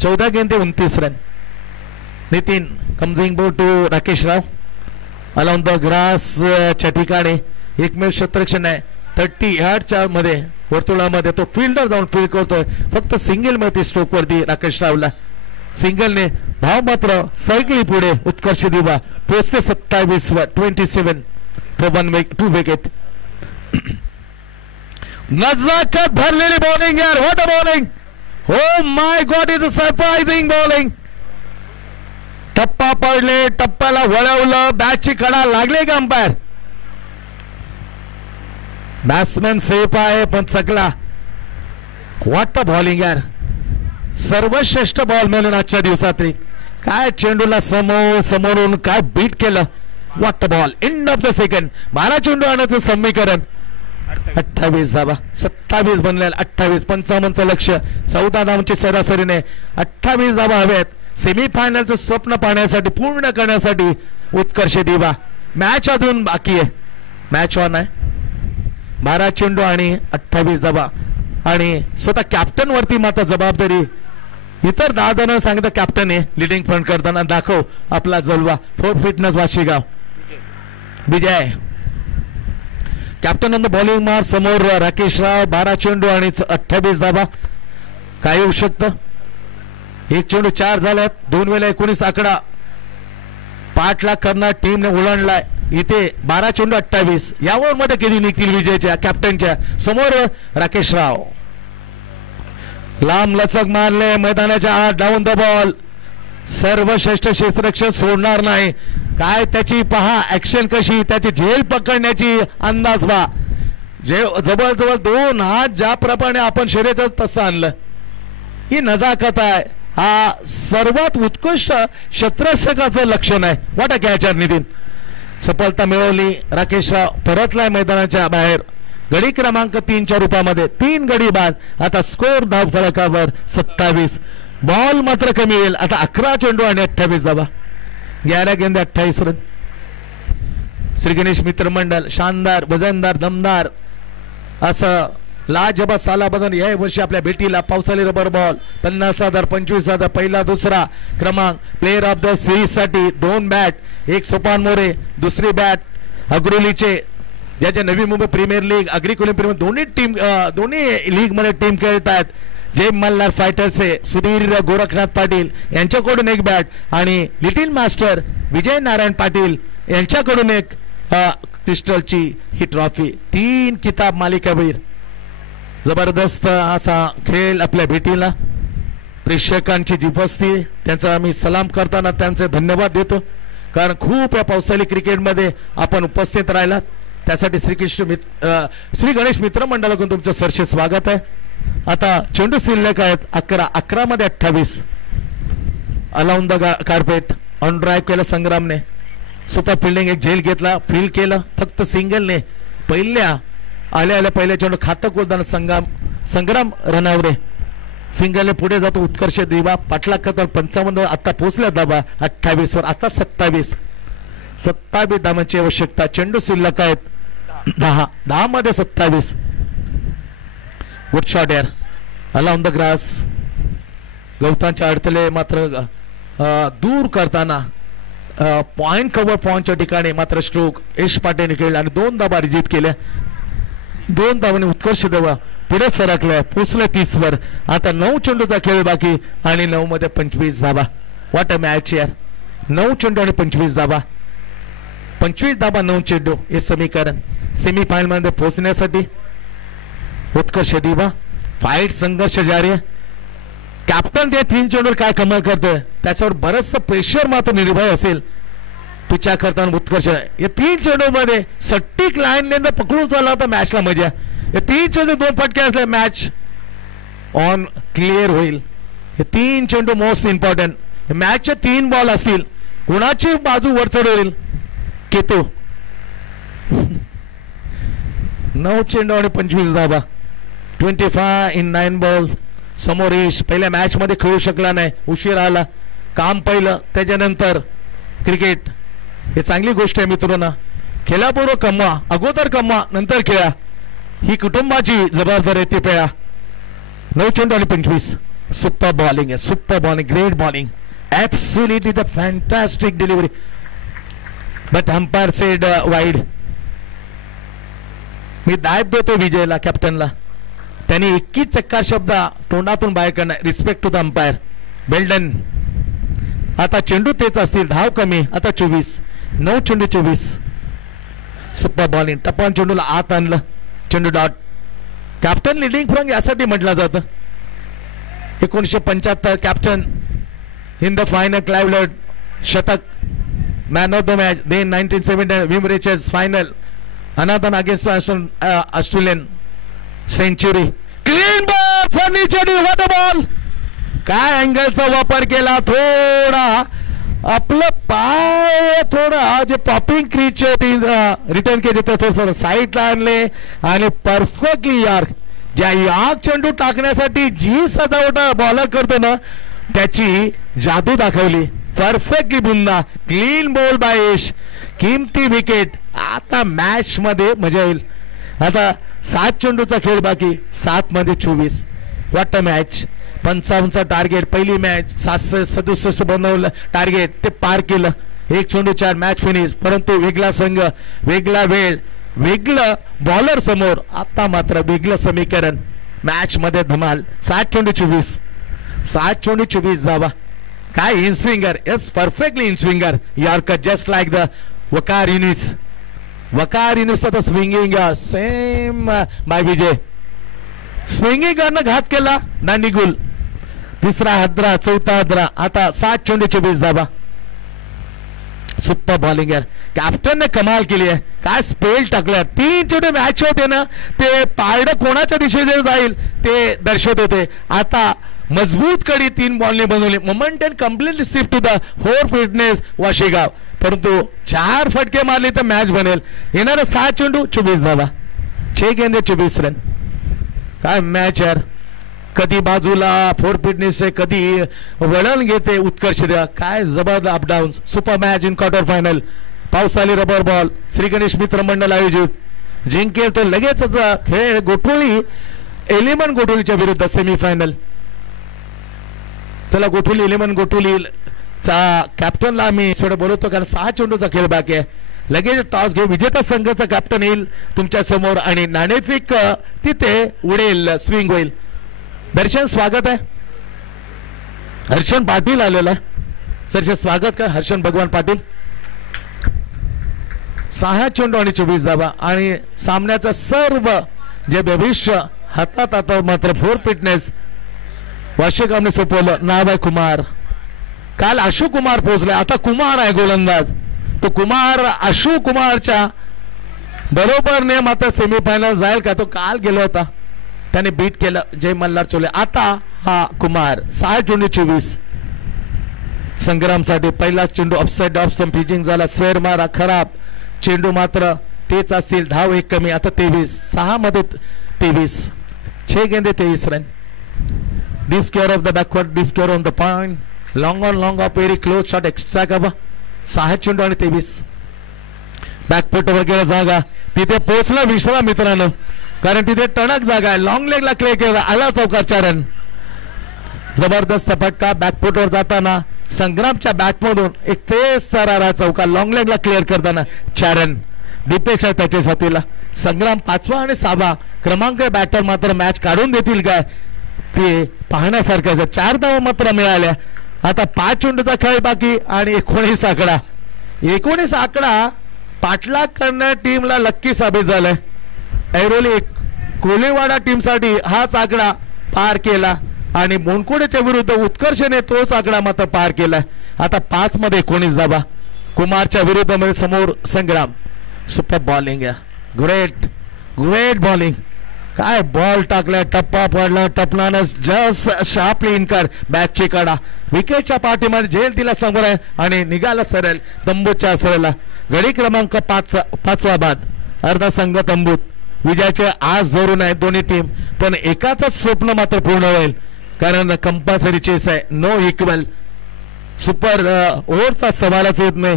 14 गेंदे 29 run. Nitin comes in bowled to Rakesh Rao along the grass च्या ठिकाणी एकमेव क्षेत्ररक्षण आहे. 30 यार्डच्या मध्ये वर्तुळामध्ये तो फिल्डर जाऊन फील्ड करतोय. फक्त सिंगल मिळते स्ट्रोक वरती राकेश रावला. सिंगलने भाव मात्र सरकली पुढे. उत्कर्ष दिवा पोचते 27 वर 27 फॉर 2 विकेट. नजाकत भरलेली बॉलिंग यार. What a bowling. Oh my god is a surprising bowling. टप्पा पडले टप्प्याला वळवलं बॅटची कडा लागले का अंपायर. बॅट्समॅन सेफ आहे पण चकला. व्हॉट अ बॉलिंग यार. सर्वश्रेष्ठ बॉल म्हणून आजच्या दिवसात काय चेंडूला समोरून काय बीट केलं. What a ball. End of the second 12 चेंडू आणायचं समीकरण. 28 धावा 27 बनले 28 55चं लक्ष 14 धावांची सरासरीने 28 धावा हवेत. सेमीफायनलचं स्वप्न पाहण्यासाठी पूर्ण करण्यासाठी उत्कर्ष दिवा. मॅच अजून बाकी आहे. मॅच ऑन आहे. 12 चेंडू आणि 28 धावा आणि स्वतः कॅप्टन वरती मात्र जबाबदारी. इतर 10 जण सांगितलं कॅप्टन आहे लिडिंग फ्रंट करताना दाखव आपला जलवा. 4 fitness Washigaon Vijay captain on the bowling मार. समोर राकेश राव 12 चेंडू आणि 28 धावा. काय होऊ शकतं. 1 चेंडू 4 झाल्यात. 2 वेळा 19 आकडा पाठलाग करणार टीमने ओलांडलाय. इथे 12 चेंडू 28 यावर मध्ये किती निघतील विजयच्या कॅप्टनच्या. समोर राकेश राव लांब लचक मारले मैदानाच्या आत. Down the ball. सर्वश्रेष्ठ क्षेत्ररक्षण सोडणार नाही. काय त्याची पहा ऍक्शन कशी त्याची झेल पकडण्याची अंदाज पहा. जवळजवळ 2 हात ज्याप्रमाणे आपण शर्यत तसं आणलं. ही नजाकत आहे. हा सर्वात उत्कृष्ट क्षेत्ररक्षकाचं लक्षण आहे. What a catcher. नितीन सफलता मिळवली. राकेश राव परतलाय मैदानाच्या बाहेर. गडी क्रमांक 3च्या रूपामध्ये 3 गडी बाद. आता स्कोर धाव फलकावर 27. बॉल मात्र कमी येईल. आता 11 चेंडू आणि 28 धावा 11 गेंदे 28 रन. श्री गणेश मित्र मंडळ शानदार वजनदार दमदार असं लाजबा सालाबदन या वर्षी आपल्या भेटीला. पावसाळी रबर बॉल 50,000 25,000 पहिला दुसरा क्रमांक. प्लेयर ऑफ द सिरीज साठी 2 बॅट. एक सोपान मोरे दुसरी बॅट अग्रोलीचे ज्याच्या Navi Mumbai premier league अग्रिकोली premier दोन्ही लीग मध्ये टीम खेळत आहेत. जय मल्हार फायटर्सचे सुधीर गोरखनाथ पाटील यांच्याकडून एक बॅट आणि लिटिल मास्टर विजय नारायण पाटील यांच्याकडून एक क्रिस्टलची ही ट्रॉफी. 3 किताब मालिकावीर. जबरदस्त असा खेळ आपल्या भेटीला. प्रेक्षकांची जी उपस्थिती त्यांचा आम्ही सलाम करताना त्यांचे धन्यवाद देतो, कारण खूप या पावसाळी क्रिकेटमध्ये आपण उपस्थित राहिलात त्यासाठी श्री गणेश मित्र मंडळाकडून तुमचं सरसे स्वागत आहे. आता चेंडू शिल्लक आहेत 11 मध्ये 28. Alone the carpet on drive केलं संग्रामने. सुपर फिल्डिंग एक झेल घेतला, फील्ड केलं फक्त सिंगलने. आल्या पहिल्या चेंडू खातं कोलताना संग्राम रनावरे सिंगलने पुढे जातो. उत्कर्ष दिवा पाटला करतात 55. आता पोहोचल्या धाबा 28 वर. आता 27 धावांची आवश्यकता. चेंडू शिल्लक आहेत 10 मध्ये 27. गुड शॉट यार. Along the grass. गवतांचे अडथळे मात्र दूर करताना पॉइंट कव्हर पॉइंटच्या ठिकाणी मात्र स्ट्रोक यश पाटील खेळला आणि 2 धाबा रिजित केल्या. 2 धावांनी उत्कर्ष देवा पुढे सरकलाय, पोचले 30 वर. आता 9 चेंडूचा खेळ बाकी आणि 9 मध्ये 25 धाबा. व्हॉट अ मॅच यार. 9 चेंडू आणि 25 धाबा. 25 धाबा 9 चेंडू हे समीकरण. सेमीफायनल मध्ये पोहोचण्यासाठी उत्कर्ष दिवा. फाईट संघर्ष जारी आहे. कॅप्टन ते 3 चेंडूवर काय कमाल करतोय त्याच्यावर बरंचसं प्रेशर मात्र निर्भय असेल पिचा करताना. उत्कर्ष या 3 चेंडू मध्ये सटीक लाईन लेंथ पकडून चालला होता मॅचला मजा. या 3 चेंडू 2 फटके असले मॅच ऑन क्लिअर होईल. हे 3 चेंडू मोस्ट इम्पॉर्टंट. मॅचचे 3 बॉल असतील कुणाची बाजू वर चढवेल केतो. 9 चेंडू आणि 25 धाबा. 25 in 9 बॉल. समोर यश पहिल्या मॅच मध्ये खेळू शकला नाही, उशीर आला. काम पहिलं त्याच्यानंतर क्रिकेट हे चांगली गोष्ट आहे मित्रांनो. खेळापूर्व कमवा, अगोदर कमवा नंतर खेळा, ही कुटुंबाची जबाबदारी आहे ती पेळा. 9 चेंडू आणि 25. सुपर बॉलिंग आहे, super bowling, great bowling, absolutely the fantastic delivery. But umpire said wide. मी दाब देतो विजयला, कॅप्टनला. त्यांनी 21 चक्कार शब्द तोंडातून बाहेर करणार. Respect to the umpire. Well done. आता चेंडू तेच असतील, धाव कमी. आता 24. 9 चेंडू 24. Super bowling. टप्पन चेंडूला आत आणलं. चेंडू डॉट. कॅप्टन लिडिंग फ्रॉम यासाठी म्हटलं जातं. 1975 captain in the final. Clive शतक. Man of the match. Then 1970 Viv Richards final. Another one against Australian. Century. Clean ball. Furniture. What a ball. काय अँगलचा वापर केला. थोडा आपलं पाय थोडा जे पॉपिंग क्रीच रिटर्न केले ते थोडं साईडला आणले आणि परफेक्टली यार ज्या याग चेंडू टाकण्यासाठी जी सजावट बॉलर करतो ना त्याची जादू दाखवली. Perfectly Bulna. Clean ball by यश. किमती विकेट. आता मॅच मध्ये मजा येईल. आता 7 चेंडूचा खेळ बाकी. 7 मध्ये 24. What a match. 55चा टार्गेट. पहिली मॅच 767 बनवलं टार्गेट ते पार केलं. 1 चेंडू 4. Match finish. परंतु वेगळा संघ, वेगळा वेळ, वेगळं बॉलर समोर. आता मात्र वेगळं समीकरण. मॅच मध्ये धमाल. 7 चेंडू 24. 7 चेंडू 24 धावा. काय in swinger. It's perfectly in swinger. Yorker just like the Waqar Younis. Waqar Younis तर swinging same by Vijay. Swinging करणं घात केला ना निगुल. 3रा हद्रा. 4था हद्रा. आता 7 चेंडू 24 धावा. सुपर बॉलिंग यार. कॅप्टन ने कमाल केली आहे. काय स्पेल टाकल्या. 3 चेंडू मॅच होते ना ते पारड कोणाच्या दिशेने जाईल ते दर्शवत होते. आता मजबूत कडी 3 बॉलने बनवली. Moment and completely shift to the 4 fitness Washigaon. परंतु 4 फटके मारले तर मॅच बनेल. येणारे 7 चेंडू 24 धावा. 6 गेंदे 24 रन. काय मॅच यार. कधी बाजूला 4 फिटनेस आहे, कधी वळण घेते उत्कर्ष द्या. काय जबरदस्त up down. Super match in quarter final. पावसाळी रबर बॉल. श्री गणेश मित्र मंडळ आयोजित. जिंकेल तर लगेच खेळ गोठोळी. एलिमन गोठोलीच्या विरुद्ध सेमीफायनल. चला गोठोली एलिमन गोठोली चा कॅप्टनला आम्ही थोडं बोलवतो कारण 6 चेंडूचा खेळ बाकी आहे. लगेच टॉस घेऊ. विजेता संघाचा कॅप्टन येईल तुमच्या समोर आणि नाणेफेक तिथे उडेल. स्विंग होईल. दर्शन स्वागत आहे. हर्षण पाटील आलेला सर, स्वागत का हर्षण भगवान पाटील. 6 चेंडू आणि 24 धावा आणि सामन्याचं सर्व जे भविष्य हातात आता मात्र 4 फिटनेस वार्षिकांनी सोपवलं. नाव आहे कुमार. काल आशु कुमार पोहोचले, आता कुमार आहे गोलंदाज. तो कुमार आशु कुमारच्या बरोबर ने मात्र सेमीफायनल जाईल का? तो काल गेला होता, त्याने बीट केलं जय मल्हार चोले. आता हा कुमार 6 चेंडू 24 संग्रामसाठी. पहिलाच चेंडू ऑफसाइड ऑफ स्टंप पिचिंग झाला, स्क्वेअर मारा खराब. चेंडू मात्र तेच असतील, धाव 1 कमी. आता 23 6 मध्ये 23 6 गेंदे 23 run. Deep square of the backward, deep square on the point, long on long of very close shot extra cover. 6 चेंडू आणि 23 बॅकफुटवर गेला जागा, तिथे पोहोचला विश्रा मित्रांनो, कारण तिथे टणक जागा आहे. लॉंग लेगला क्लिअर केला, आला चौकार 4 रन. जबरदस्त फटका बॅकफुटवर जाताना संग्रामच्या बॅटमधून एक तेज तरारा चौका लॉंग लेगला क्लिअर करताना 4 रन. दीपेश आहे त्याच्या साथीला. संग्राम 5वा आणि 6वा क्रमांक बॅटर मात्र मॅच काढून देतील काय ते पाहण्यासारखं. 4 धावा मात्र मिळाल्या. आता 5 चेंडूचा खेळ बाकी आणि 19 आकडा. 19 आकडा पाठलाग करणाऱ्या टीमला लक्की साबित झालाय. ऐरोली कोलेवाडा टीमसाठी हाच आकडा पार केला आणि मोनकोडेच्या विरुद्ध उत्कर्षने तोच आकडा मात्र पार केलाय. आता 5 मध्ये 19 धावा. कुमारच्या विरुद्ध मध्ये समोर संग्राम. सुपर बॉलिंग आहे, ग्रेट ग्रेट बॉलिंग. काय बॉल टाकलाय, टप्पा पडला, टपनानं जस्ट शार्पली इनकार बॅटची काढा. विकेटच्या पाठीमध्ये झेल तिला समोर आहे आणि निघाला सरळ तंबूच्या सरळला. गडी क्रमांक 5वा बाद. अर्धा संघ तंबूत विजयाचे आज धरून आहे दोन्ही टीम, पण एकाच स्वप्न मात्र पूर्ण होईल कारण कंपल्सरी चेस आहे. No equal. सुपर ओव्हरचा सवालच येत नाही.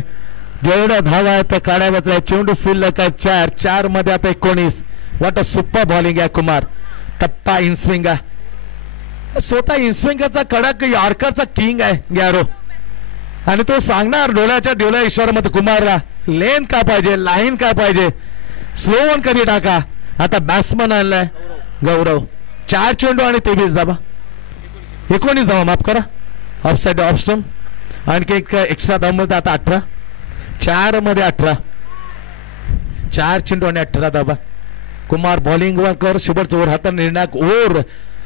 जेवढ्या धावा आहेत त्या काढाव्यात. चेंडू शिल्लक आहे 4. 4 मध्ये आता 19. व्हॉट अ सुपर बॉलिंग आहे कुमार. टप्पा इनस्विंग आहे. स्वतः इनस्विंगचा कडक यॉर्करचा किंग आहे गॅरो आणि तो सांगणार डोळ्याच्या डोळ्या इशाऱ्यामध्ये कुमारला लेन काय पाहिजे, लाईन काय पाहिजे, स्लो वन कधी टाका. आता बॅट्समन आणलाय गौरव. 4 चेंडू आणि 23 धावा. 19 धावा माफ करा. ऑफसाइड ऑफ स्टंप आणखी एक एक्स्ट्रा धाव मध्ये आता 18. 4 मध्ये 18. 4 चेंडू आणि 18 धावा. कुमार बॉलिंग वर कर शेवटचा ओव्हर हातात निर्णायक ओव्हर.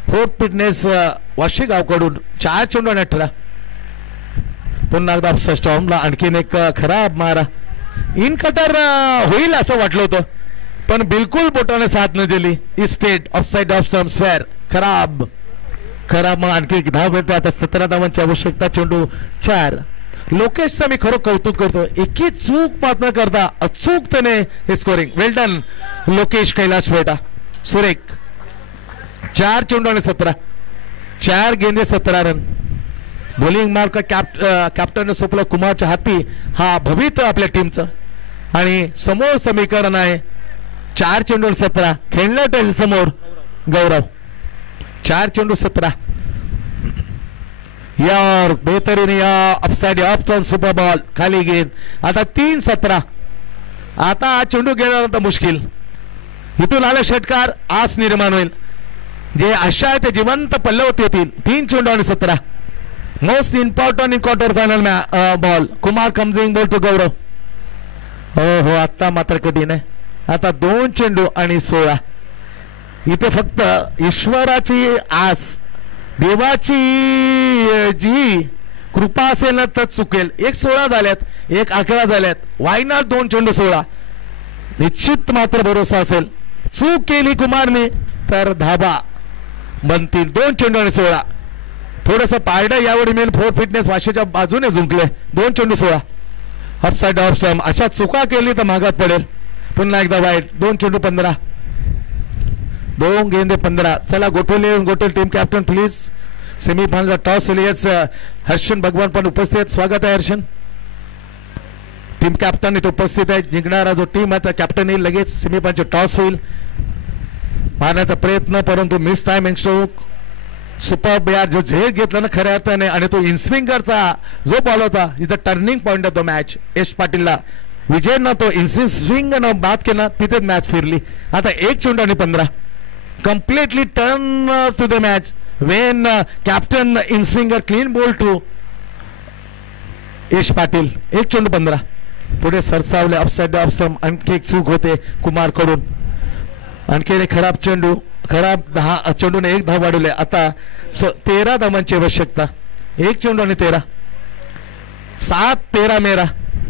4 फिटनेस वाशीगावकडून 4 चेंडू आणि 18. पुन्हा एकदा स्टॉर्मला आणखीन एक खराब मारा. इन कटर होईल असं वाटलं होतं पण बिलकुल बोटाने साथ न दिली. Estate offside off stump square खराब खराब. मग आणखी एक धाव मिळते. आता 17 धावांची आवश्यकता. चेंडू 4. लोकेशचं मी खरं कौतुक करतो. एकही चूक मात न करता अचूकतेने हे स्कोरिंग. वेल डन लोकेश कैलाश वेटा. सुरेख. 4 चेंडू आणि 17. 4 गेंदे 17 रन. बॉलिंग मार्क कॅप्टन सोपला कुमारच्या हाती. हा भविष्य आपल्या टीमचं आणि समोर समीकरण आहे 4 चेंडू 17. खेळलं त्याच्या समोर गौरव. 4 चेंडू 17. यार बेहतरीन या अपसाइड ऑप्शन सुपर बॉल खाली गेंद. आता 3-17. आता चेंडू गेल्यानंतर मुश्किल. इथून आले षटकार आस निर्माण होईल. जे आशा आहे ते जिवंत पल्लवती होतील. 3 चेंडू आणि 17. Most important in quarter final ball. Kumar comes in ball to Gaurav. हो आता मात्र कठीण आहे. आता 2 चेंडू आणि 16. इथे फक्त ईश्वराची आस देवाची जी कृपा असेल ना तर चुकेल. 1-16 झाल्यात, 1-11 झाल्यात. वाय नॉट 2 चेंडू 16. निश्चित मात्र भरोसा असेल. चूक केली कुमारने तर धाबा बनतील. 2 चेंडू आणि 16. थोडंसं पारडं यावर मेन 4 फिटनेस वाशीच्या बाजूने झुंकले. 2 चेंडू 16. Upside off stump. अशा चुका केली तर मागात पडेल. पुन्हा एकदा वाईट. 2 चेंडू 15. 2 गेंदे 15. चला गोठवले टीम कॅप्टन प्लीज. सेमीफायनलचा टॉस येस हर्षन भगवान पण उपस्थित आहेत. स्वागत आहे हर्षन. टीम कॅप्टन इथे उपस्थित आहे. जिंकणारा जो टीम आहे त्या कॅप्टन येईल. लगेच सेमीफायनलचे टॉस होईल. मारण्याचा प्रयत्न परंतु मिस टायमिंग स्ट्रोक. सुपर यार जो झेल घेतला ना खऱ्या अर्थाने आणि तो इन्स्विंगरचा जो बॉल होता इथं टर्निंग पॉइंट आहे तो मॅच. यश पाटीलला विजय न तो स्विंग न बाद केला तिथेच मॅच फिरली. आता 1 चेंडू आणि 15. Completely turn to the match. When captain in swinger clean ball to Yash Patil. 1 चेंडू 15. पुढे सरसावले अपसाइड ऑफ स्टंप. आणखी एक चूक होते कुमार कडून. आणखी एक खराब चेंडू. खराब 10 चेंडूने 1 धाव वाढवले. आता 13 धावांची आवश्यकता. 1 चेंडू आणि 13. 7-13 मेरा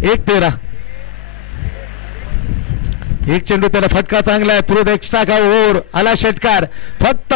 1-13. 1 चेंडू त्याला फटका चांगला आहे. थ्रू द एक्स्ट्रा का ओव्हर आला षटकार. फक्त